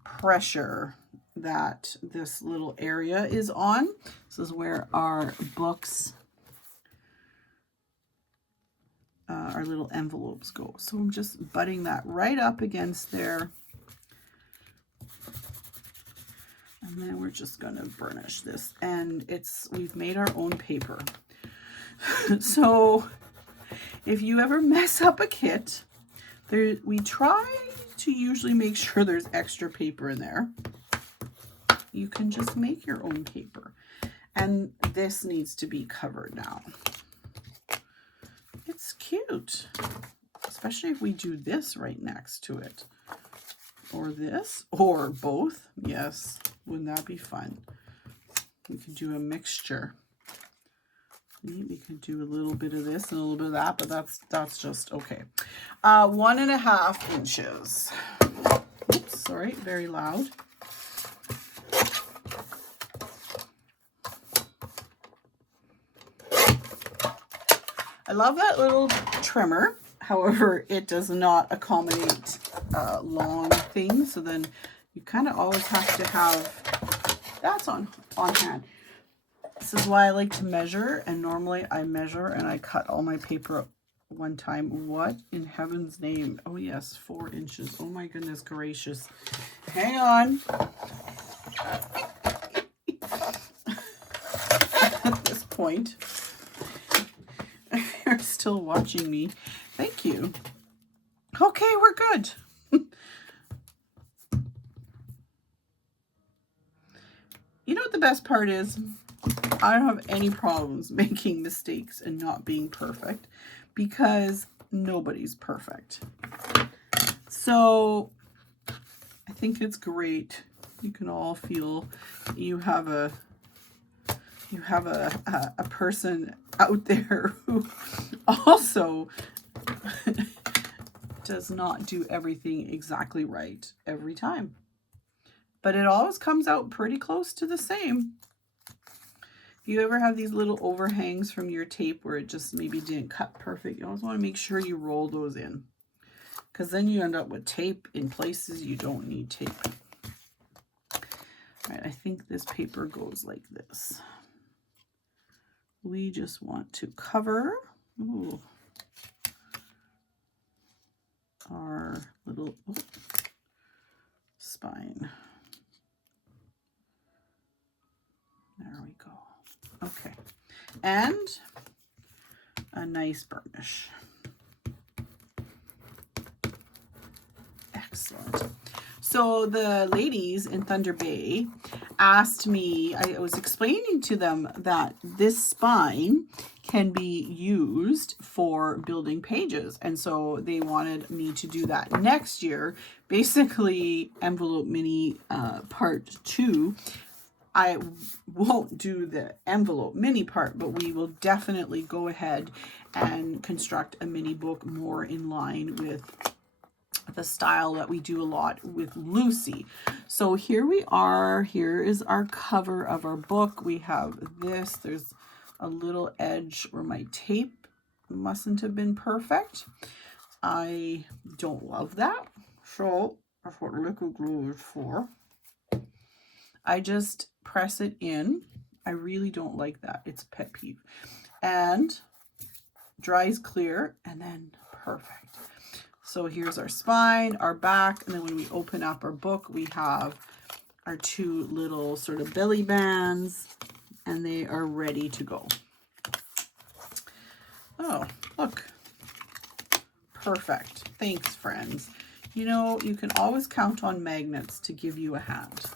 pressure that this little area is on. This is where our books, our little envelopes go. So I'm just butting that right up against there. And then we're just going to burnish this. And we've made our own paper. So if you ever mess up a kit, we try to usually make sure there's extra paper in there. You can just make your own paper. And this needs to be covered now. It's cute, especially if we do this right next to it. Or this, or both. Yes, wouldn't that be fun? We could do a mixture. We could do a little bit of this and a little bit of that, but that's just okay. 1.5 inches. Oops, sorry, very loud. I love that little trimmer. However, it does not accommodate long things. So then you kind of always have to have that's on hand. This is why I like to measure. And normally I measure and I cut all my paper one time. What in heaven's name? Oh yes, 4 inches. Oh my goodness gracious. Hang on. At this point, you're still watching me. Thank you. Okay, we're good. You know what the best part is? I don't have any problems making mistakes and not being perfect, because nobody's perfect. So I think it's great. You can all feel you have a person out there who also does not do everything exactly right every time. But it always comes out pretty close to the same. If you ever have these little overhangs from your tape where it just maybe didn't cut perfect, you always want to make sure you roll those in, because then you end up with tape in places you don't need tape. All right, I think this paper goes like this. We just want to cover our little spine. There we go. Okay, and a nice burnish. Excellent. So the ladies in Thunder Bay asked me, I was explaining to them that this spine can be used for building pages. And so they wanted me to do that next year. Basically, Envelope Mini Part 2. I won't do the envelope mini part, but we will definitely go ahead and construct a mini book more in line with the style that we do a lot with Lucy. So here we are. Here is our cover of our book. We have this. There's a little edge where my tape mustn't have been perfect. I don't love that. So that's what liquid glue is for. I just press it in. I really don't like that. It's a pet peeve. And dries clear, and then perfect. So here's our spine, our back, and then when we open up our book, we have our two little sort of belly bands, and they are ready to go. Oh, look. Perfect. Thanks, friends. You know, you can always count on magnets to give you a hand.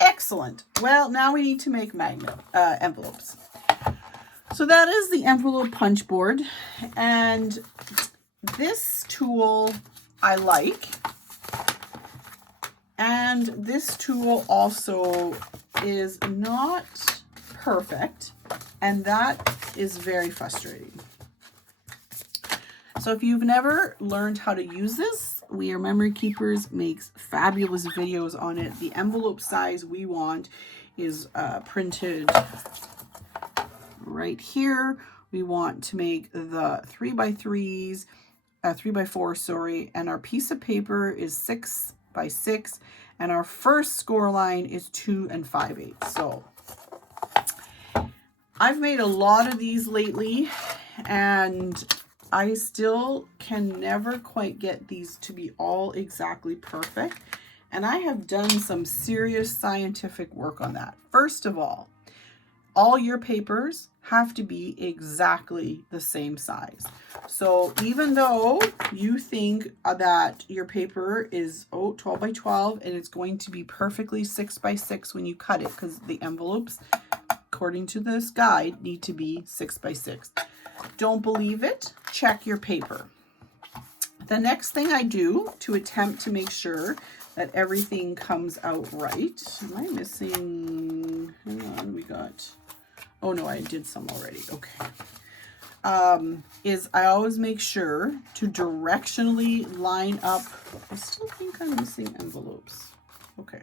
Excellent. Well, now we need to make envelopes. So that is the envelope punch board, and this tool I like, and this tool also is not perfect, and that is very frustrating. So if you've never learned how to use this, We Are Memory Keepers makes fabulous videos on it. The envelope size we want is printed right here. We want to make the 3x3s, 3x4, sorry, and our piece of paper is 6x6, and our first score line is 2 5/8. So I've made a lot of these lately, and I still can never quite get these to be all exactly perfect. And I have done some serious scientific work on that. First of all your papers have to be exactly the same size. So even though you think that your paper is 12 by 12 and it's going to be perfectly 6 by 6 when you cut it, because the envelopes, according to this guide, need to be 6 by 6. Don't believe it? Check your paper. The next thing I do to attempt to make sure that everything comes out right. Am I missing? Hang on, we got... Oh no, I did some already. Okay. Is I always make sure to directionally line up. I still think I'm missing envelopes. Okay.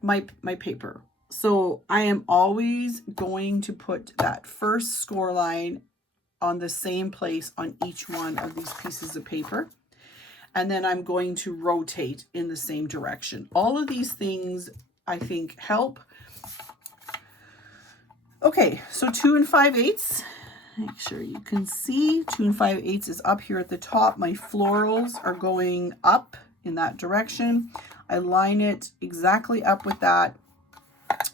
My paper. So I am always going to put that first score line on the same place on each one of these pieces of paper. And then I'm going to rotate in the same direction. All of these things, I think, help. Okay, so 2 5/8. Make sure you can see 2 5/8 is up here at the top. My florals are going up in that direction. I line it exactly up with that.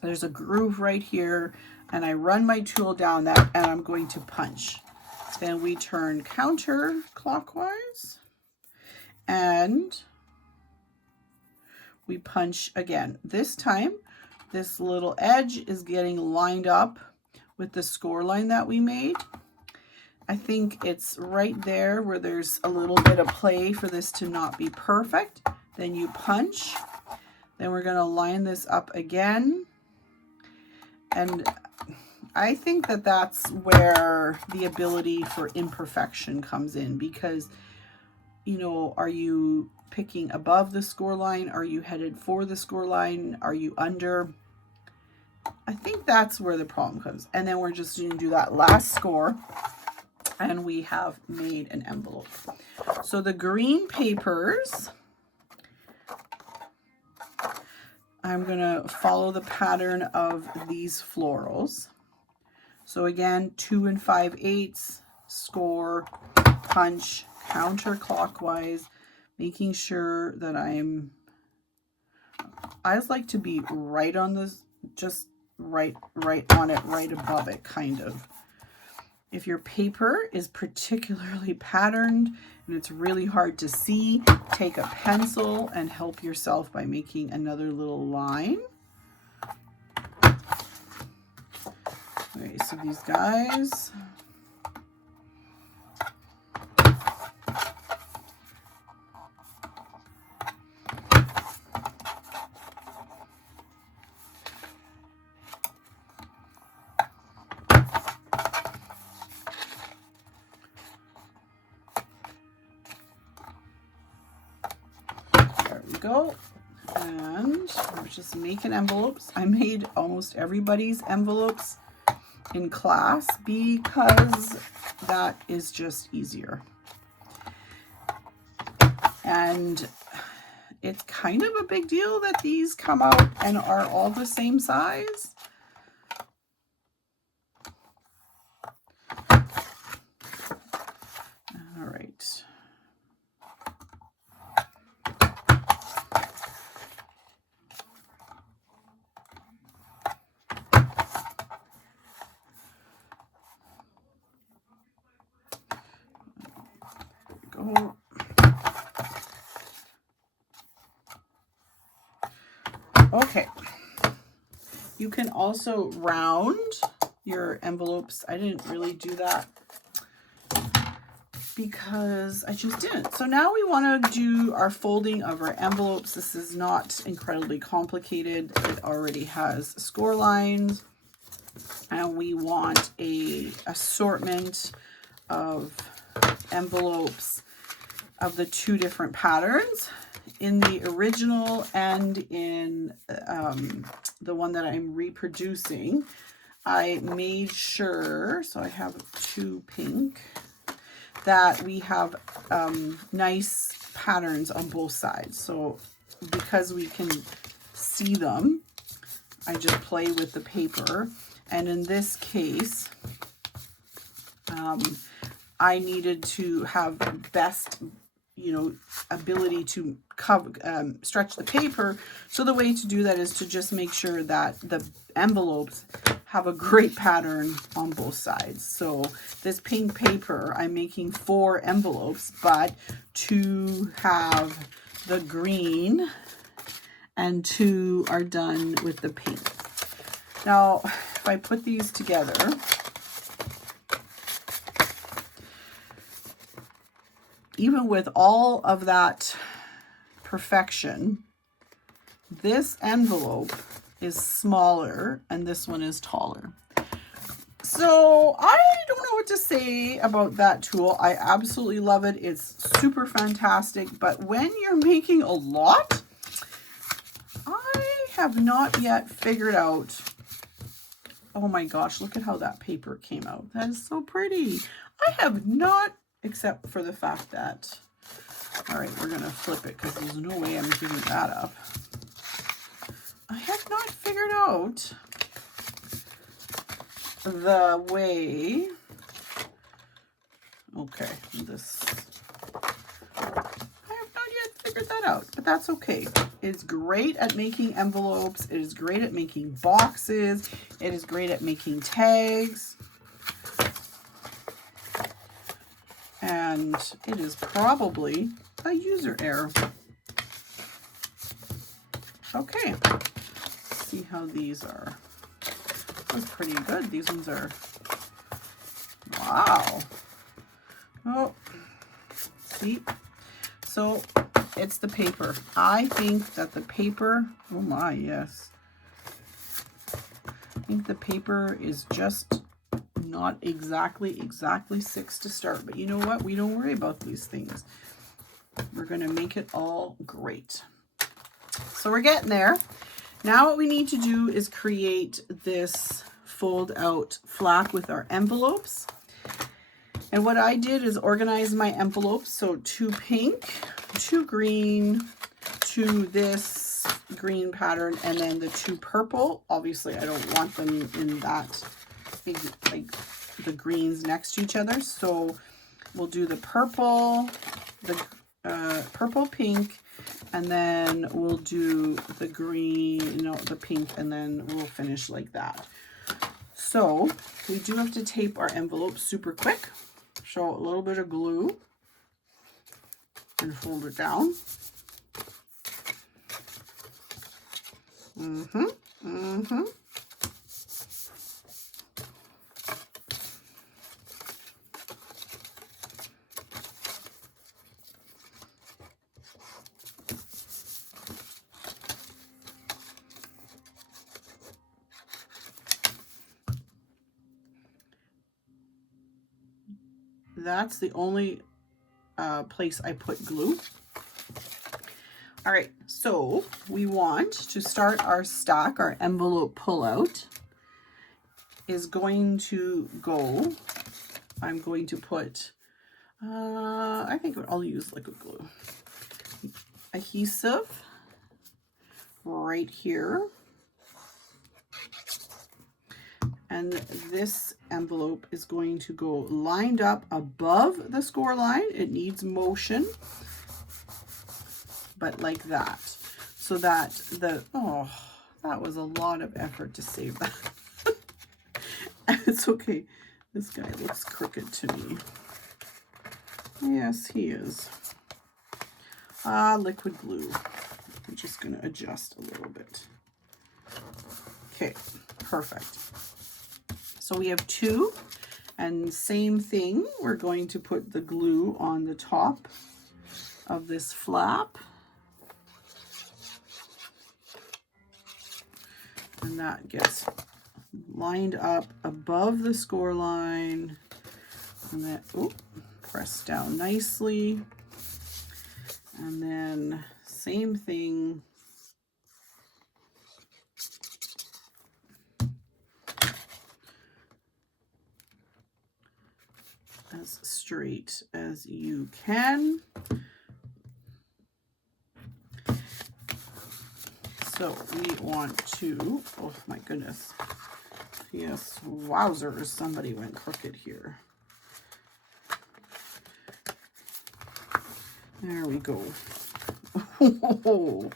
There's a groove right here, and I run my tool down that, and I'm going to punch. Then we turn counterclockwise, and we punch again. This time, this little edge is getting lined up with the score line that we made. I think it's right there where there's a little bit of play for this to not be perfect. Then you punch. Then we're going to line this up again. And I think that that's where the ability for imperfection comes in, because, you know, are you picking above the score line? Are you headed for the score line? Are you under? I think that's where the problem comes. And then we're just going to do that last score, and we have made an envelope. So the green papers, I'm going to follow the pattern of these florals. So again, 2 5/8, score, punch, counterclockwise, making sure that I just like to be right on this, just right on it, right above it, kind of. If your paper is particularly patterned and it's really hard to see, take a pencil and help yourself by making another little line. Okay, so these guys, there we go. And we're just making envelopes. I made almost everybody's envelopes in class because that is just easier. And it's kind of a big deal that these come out and are all the same size. All right. Okay. You can also round your envelopes. I didn't really do that because I just didn't. So now we want to do our folding of our envelopes. This is not incredibly complicated. It already has score lines, and we want a assortment of envelopes of the 2 different patterns. In the original and in the one that I'm reproducing, I made sure, so I have 2 pink, that we have nice patterns on both sides. So because we can see them, I just play with the paper. And in this case, I needed to have best, ability to cover, stretch the paper. So the way to do that is to just make sure that the envelopes have a great pattern on both sides. So this pink paper, I'm making 4 envelopes, but 2 have the green and 2 are done with the pink. Now, if I put these together, even with all of that perfection, this envelope is smaller and this one is taller. So I don't know what to say about that tool. I absolutely love it. It's super fantastic. But when you're making a lot, I have not yet figured out. Oh my gosh, look at how that paper came out. That is so pretty. I have not, except for the fact that, all right, we're going to flip it because there's no way I'm giving that up. I have not figured out the way, okay, I have not yet figured that out, but that's okay. It's great at making envelopes. It is great at making boxes. It is great at making tags. And it is probably a user error. Okay, let's see how these are. That's pretty good. These ones are, wow. Oh, see? So it's the paper. I think that the paper, oh my, yes. I think the paper is just not exactly 6 to start. But you know what? We don't worry about these things. We're going to make it all great. So we're getting there. Now what we need to do is create this fold out flap with our envelopes. And what I did is organize my envelopes. So 2 pink, 2 green, 2 this green pattern, and then the 2 purple. Obviously, I don't want them in that, like the greens next to each other. So we'll do the purple, the purple, pink, and then we'll do the green, the pink, and then we'll finish like that. So we do have to tape our envelope super quick. So a little bit of glue and fold it down. That's the only place I put glue. All right, so we want to start our stack. Our envelope pullout is going to go, I'm going to put, I think I'll use liquid glue. Adhesive right here. And this envelope is going to go lined up above the score line. It needs motion, but like that. So that oh, that was a lot of effort to save that. It's okay. This guy looks crooked to me. Yes, he is. Liquid glue. I'm just going to adjust a little bit. Okay, perfect. So we have 2, and same thing, we're going to put the glue on the top of this flap. And that gets lined up above the score line. And then, press down nicely. And then same thing. As straight as you can. So we want to, oh my goodness. Yes, wowzers, somebody went crooked here. There we go. Oh,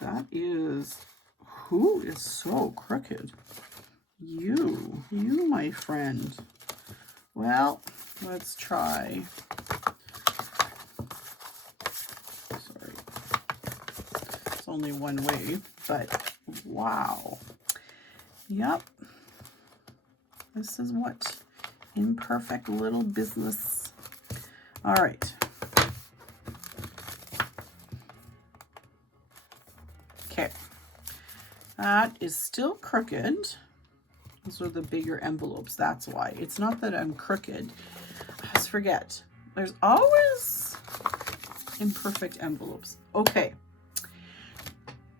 that is, who is so crooked? You, my friend. Well, let's try. Sorry. It's only one way, but wow. Yep. This is what imperfect little business. All right. Okay. That is still crooked. Those are the bigger envelopes. That's why. It's not that I'm crooked. I just forget. There's always imperfect envelopes. Okay.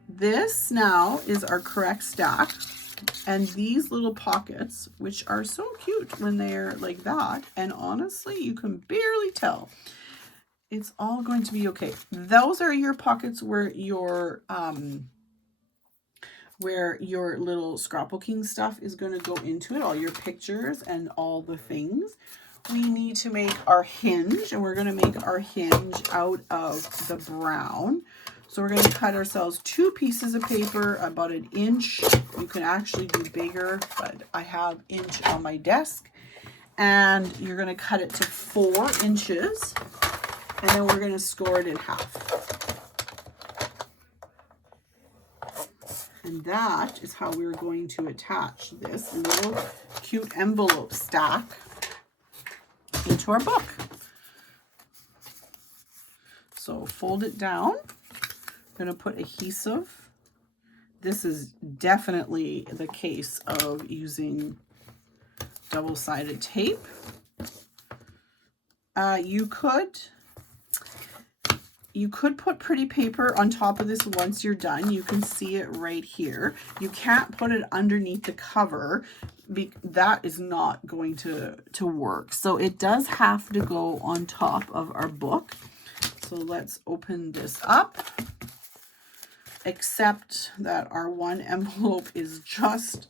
This now is our correct stack. And these little pockets, which are so cute when they're like that, and honestly, you can barely tell. It's all going to be okay. Those are your pockets where your little scrapbooking stuff is going to go into it, all your pictures and all the things. We need to make our hinge, and we're going to make our hinge out of the brown. So we're going to cut ourselves 2 pieces of paper, about 1 inch. You can actually do bigger, but I have inch on my desk. And you're going to cut it to 4 inches, and then we're going to score it in half. And that is how we're going to attach this little cute envelope stack into our book. So fold it down. I'm going to put adhesive. This is definitely the case of using double-sided tape. You could put pretty paper on top of this once you're done. You can see it right here. You can't put it underneath the cover. That is not going to work. So it does have to go on top of our book. So let's open this up. Except that our one envelope is just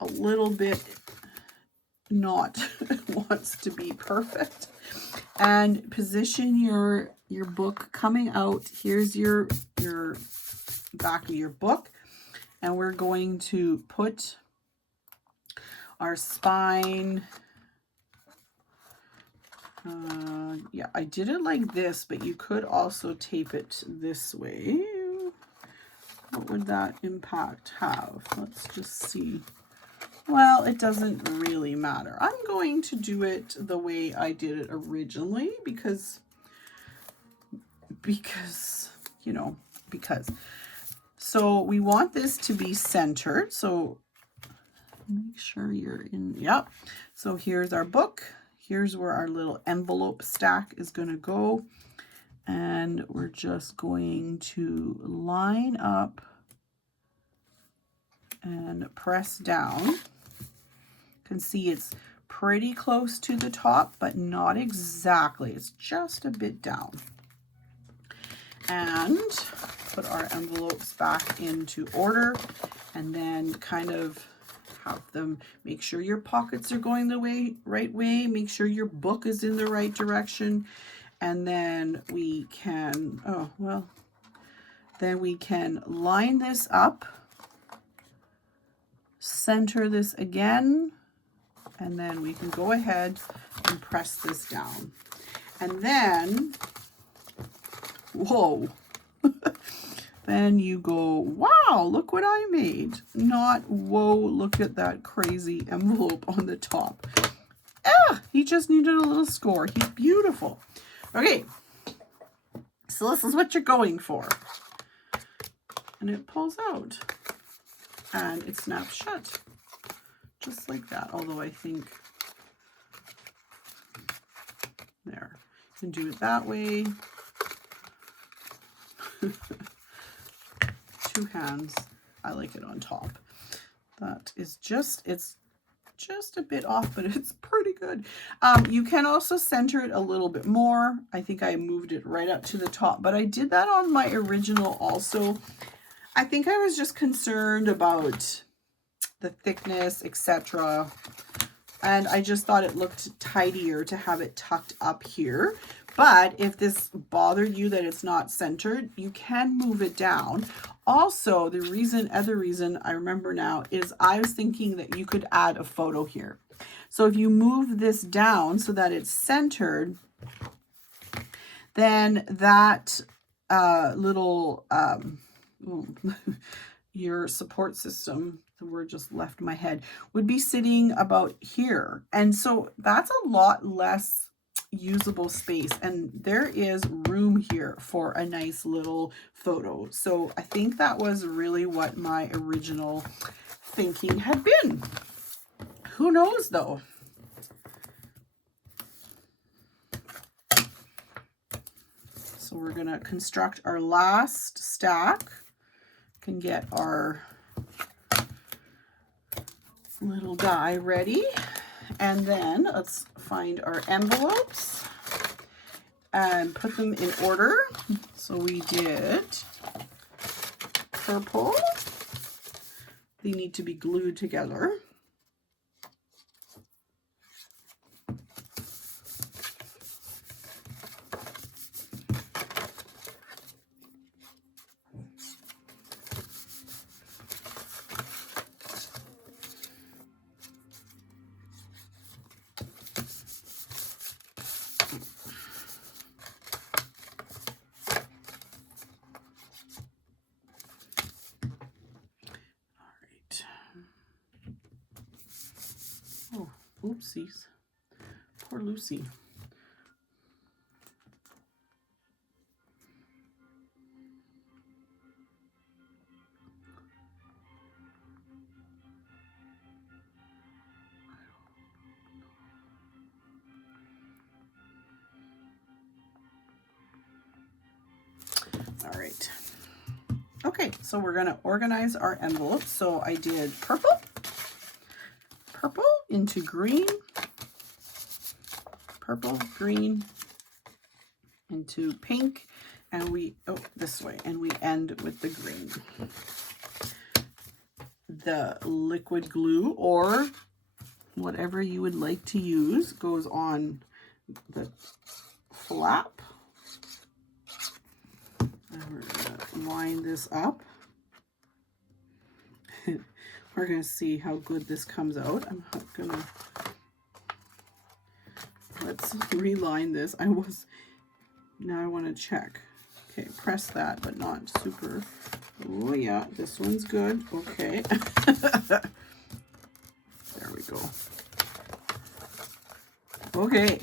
a little bit not wants to be perfect. And position your book coming out. Here's your back of your book, and we're going to put our spine. Yeah, I did it like this, but you could also tape it this way. What would that impact have? Let's just see. Well, it doesn't really matter. I'm going to do it the way I did it originally because, you know, because. So we want this to be centered. So make sure you're in, yep. So here's our book. Here's where our little envelope stack is going to go. And we're just going to line up and press down. You can see it's pretty close to the top, but not exactly. It's just a bit down. And put our envelopes back into order, and then kind of have them, make sure your pockets are going the right way, make sure your book is in the right direction. And then we can, then we can line this up, center this again, and then we can go ahead and press this down. And then, whoa, then you go, wow, look what I made. Not, whoa, look at that crazy envelope on the top. Ah, he just needed a little score. He's beautiful. Okay, so this is what you're going for. And it pulls out. And it snaps shut. Just like that. Although I think, there. You can do it that way. Two hands. I like it on top. That is just, it's just a bit off, but it's pretty good. You can also center it a little bit more. I think I moved it right up to the top, but I did that on my original also. I think I was just concerned about the thickness, etc. And I just thought it looked tidier to have it tucked up here. But if this bothered you that it's not centered, you can move it down. Also, the other reason I remember now is I was thinking that you could add a photo here. So if you move this down so that it's centered, then that little, your support system, the word just left my head, would be sitting about here. And so that's a lot less usable space, and there is room here for a nice little photo. So I think that was really what my original thinking had been. Who knows though? So we're gonna construct our last stack. Can get our little die ready, and then let's find our envelopes and put them in order. So we did purple. They need to be glued together. Oh, oopsies. Poor Lucy. All right. Okay, so we're going to organize our envelopes. So I did purple into green, purple, green, into pink, and we, oh, this way, and we end with the green. The liquid glue, or whatever you would like to use, goes on the flap. And we're going to line this up. We're going to see how good this comes out. I'm not going to... Let's reline this. Now I want to check. Okay, press that, but not super. Oh yeah, this one's good. Okay. There we go. Okay.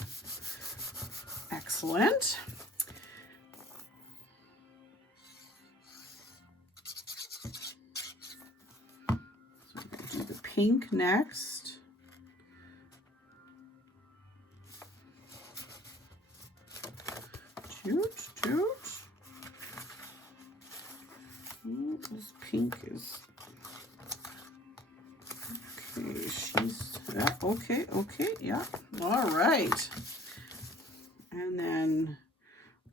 Excellent. So we're going to do the pink next. Toot. Ooh, this pink is okay. She's okay, yeah. All right. And then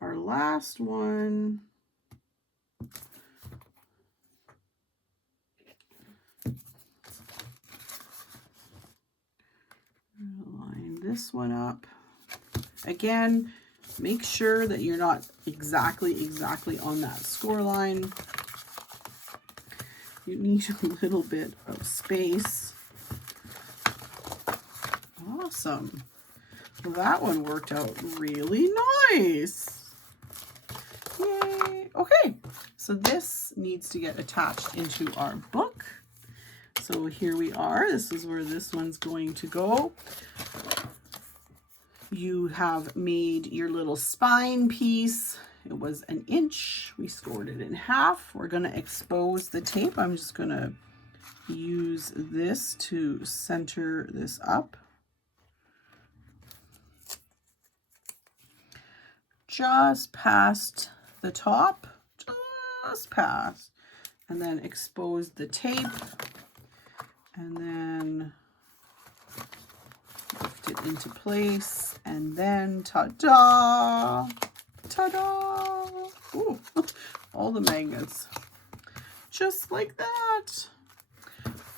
our last one. Line this one up. Again, make sure that you're not exactly on that score line. You need a little bit of space. Awesome. Well, that one worked out really nice. Yay. Okay, So this needs to get attached into our book. So here we are. This is where this one's going to go. You have made your little spine piece. It was 1 inch. We scored it in half. We're going to expose the tape. I'm just going to use this to center this up. Just past the top, just past, and then expose the tape, and then lift it into place, and then ta-da, ta-da, ooh, all the magnets, just like that.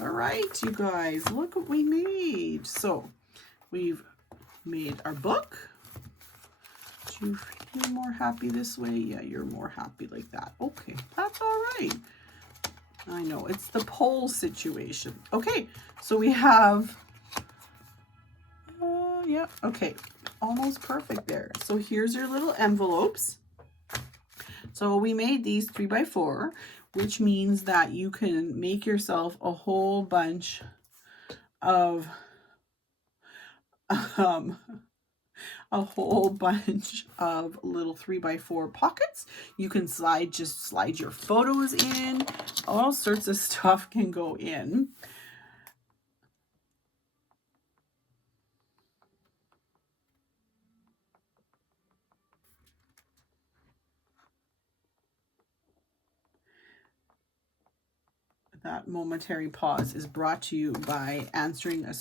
All right, you guys, look what we made. So we've made our book. Do you feel more happy this way? Yeah, you're more happy like that. Okay, that's all right. I know, it's the pole situation. Okay, so we have, yeah, okay, almost perfect there. So here's your little envelopes. So we made these 3x4, which means that you can make yourself a whole bunch of little 3x4 pockets. You can just slide your photos in. All sorts of stuff can go in. That momentary pause is brought to you by answering a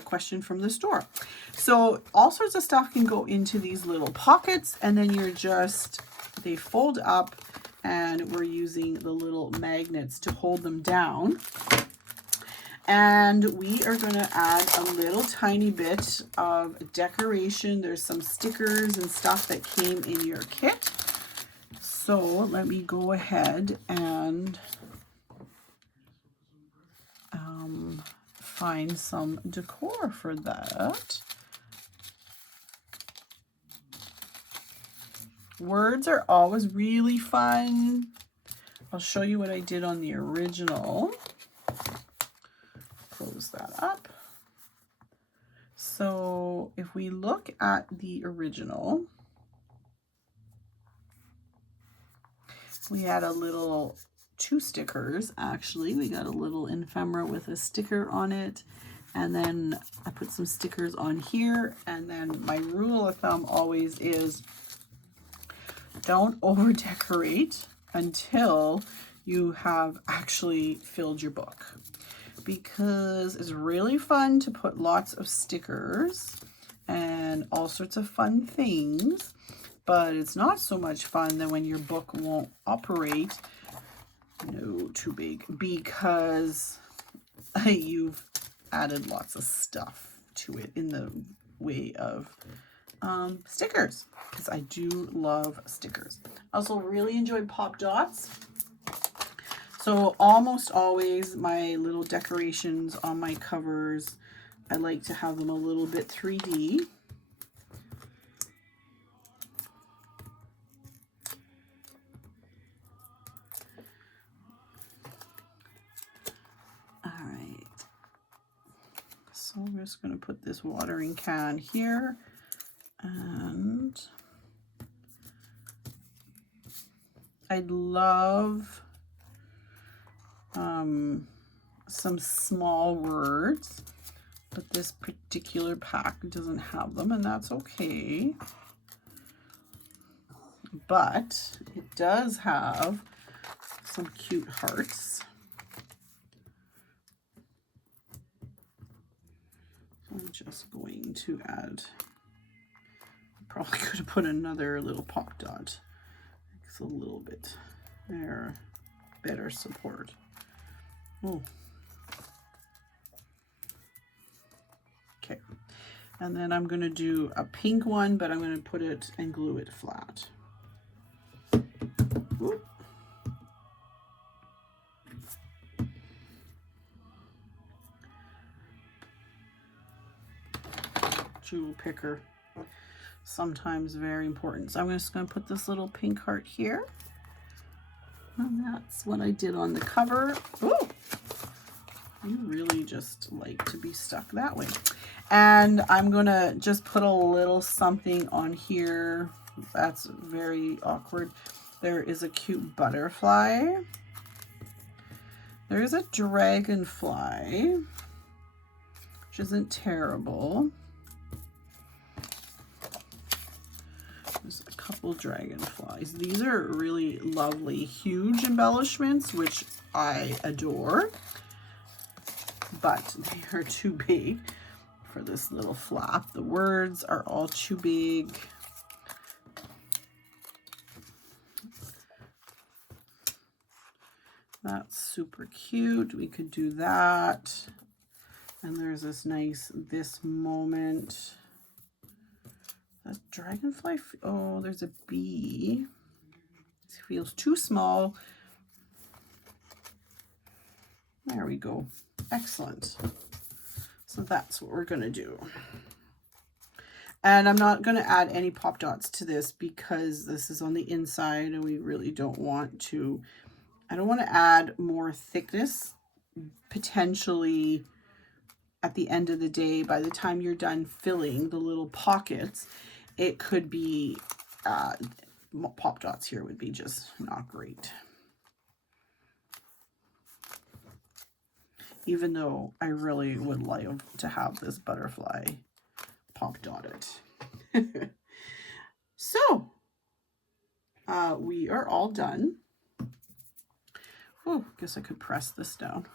question from the store. So all sorts of stuff can go into these little pockets, and then they fold up, and we're using the little magnets to hold them down. And we are going to add a little tiny bit of decoration. There's some stickers and stuff that came in your kit. So let me go ahead and find some decor for that. Words are always really fun. I'll show you what I did on the original. Close that up. So if we look at the original, we had two stickers, actually. We got a little ephemera with a sticker on it, and then I put some stickers on here, and then my rule of thumb always is don't over decorate until you have actually filled your book, because it's really fun to put lots of stickers and all sorts of fun things, but it's not so much fun that when your book won't operate. No, too big, because you've added lots of stuff to it in the way of stickers, because I do love stickers. I also really enjoy pop dots. So almost always my little decorations on my covers, I like to have them a little bit 3D. So I'm just going to put this watering can here, and I'd love some small words, but this particular pack doesn't have them, and that's okay. But it does have some cute hearts. I'm just going to add, probably could have put another little pop dot. It's a little bit there, better support. Oh. Okay. And then I'm going to do a pink one, but I'm going to put it and glue it flat. Ooh. Jewel picker, sometimes very important. So I'm just going to put this little pink heart here, And that's what I did on the cover. Oh, you really just like to be stuck that way. And I'm gonna just put a little something on here. That's very awkward. There is a cute butterfly. There is a dragonfly, which isn't terrible. There's a couple dragonflies. These are really lovely, huge embellishments, which I adore, but they are too big for this little flap. The words are all too big. That's super cute. We could do that. And there's this nice this moment. A dragonfly. Oh, there's a bee. This feels too small. There we go. Excellent. So that's what we're going to do. And I'm not going to add any pop dots to this because this is on the inside and we really don't want to. I don't want to add more thickness. Potentially at the end of the day, by the time you're done filling the little pockets, it could be pop dots here would be just not great. Even though I really would like to have this butterfly pop dotted. So we are all done. Oh, guess I could press this down.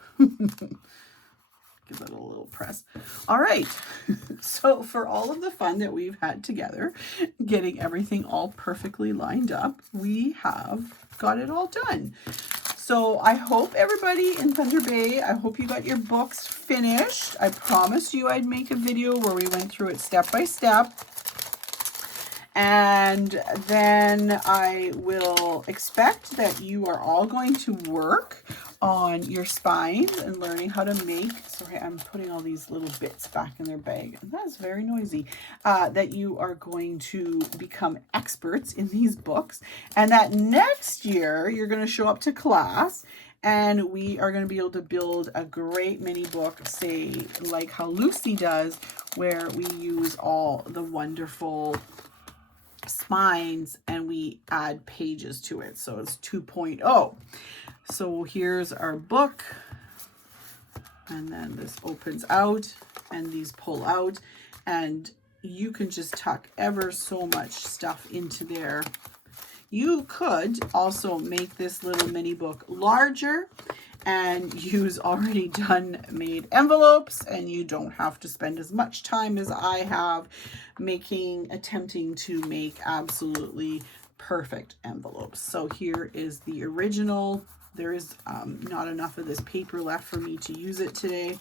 Give it a little press. All right. So for all of the fun that we've had together, getting everything all perfectly lined up, we have got it all done. So I hope everybody in Thunder Bay, I hope you got your books finished. I promised you I'd make a video where we went through it step by step. And then I will expect that you are all going to work on your spines and learning how to make, sorry, I'm putting all these little bits back in their bag. That's very noisy. That you are going to become experts in these books, and that next year you're going to show up to class and we are going to be able to build a great mini book, say like how Lucy does, where we use all the wonderful spines and we add pages to it. So it's 2.0. So here's our book, and then this opens out and these pull out, and you can just tuck ever so much stuff into there. You could also make this little mini book larger and use already done made envelopes, and you don't have to spend as much time as I have attempting to make absolutely perfect envelopes. So here is the original. There is not enough of this paper left for me to use it today.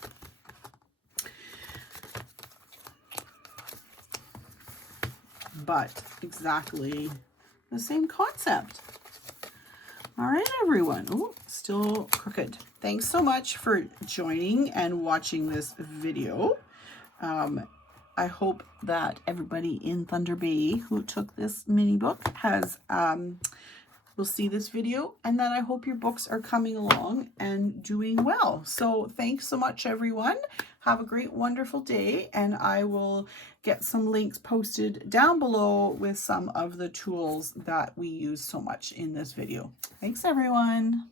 But exactly the same concept. All right, everyone. Oh, still crooked. Thanks so much for joining and watching this video. I hope that everybody in Thunder Bay who took this mini book has will see this video, and that I hope your books are coming along and doing well. So thanks so much, everyone. Have a great, wonderful day, and I will get some links posted down below with some of the tools that we use so much in this video. Thanks, everyone.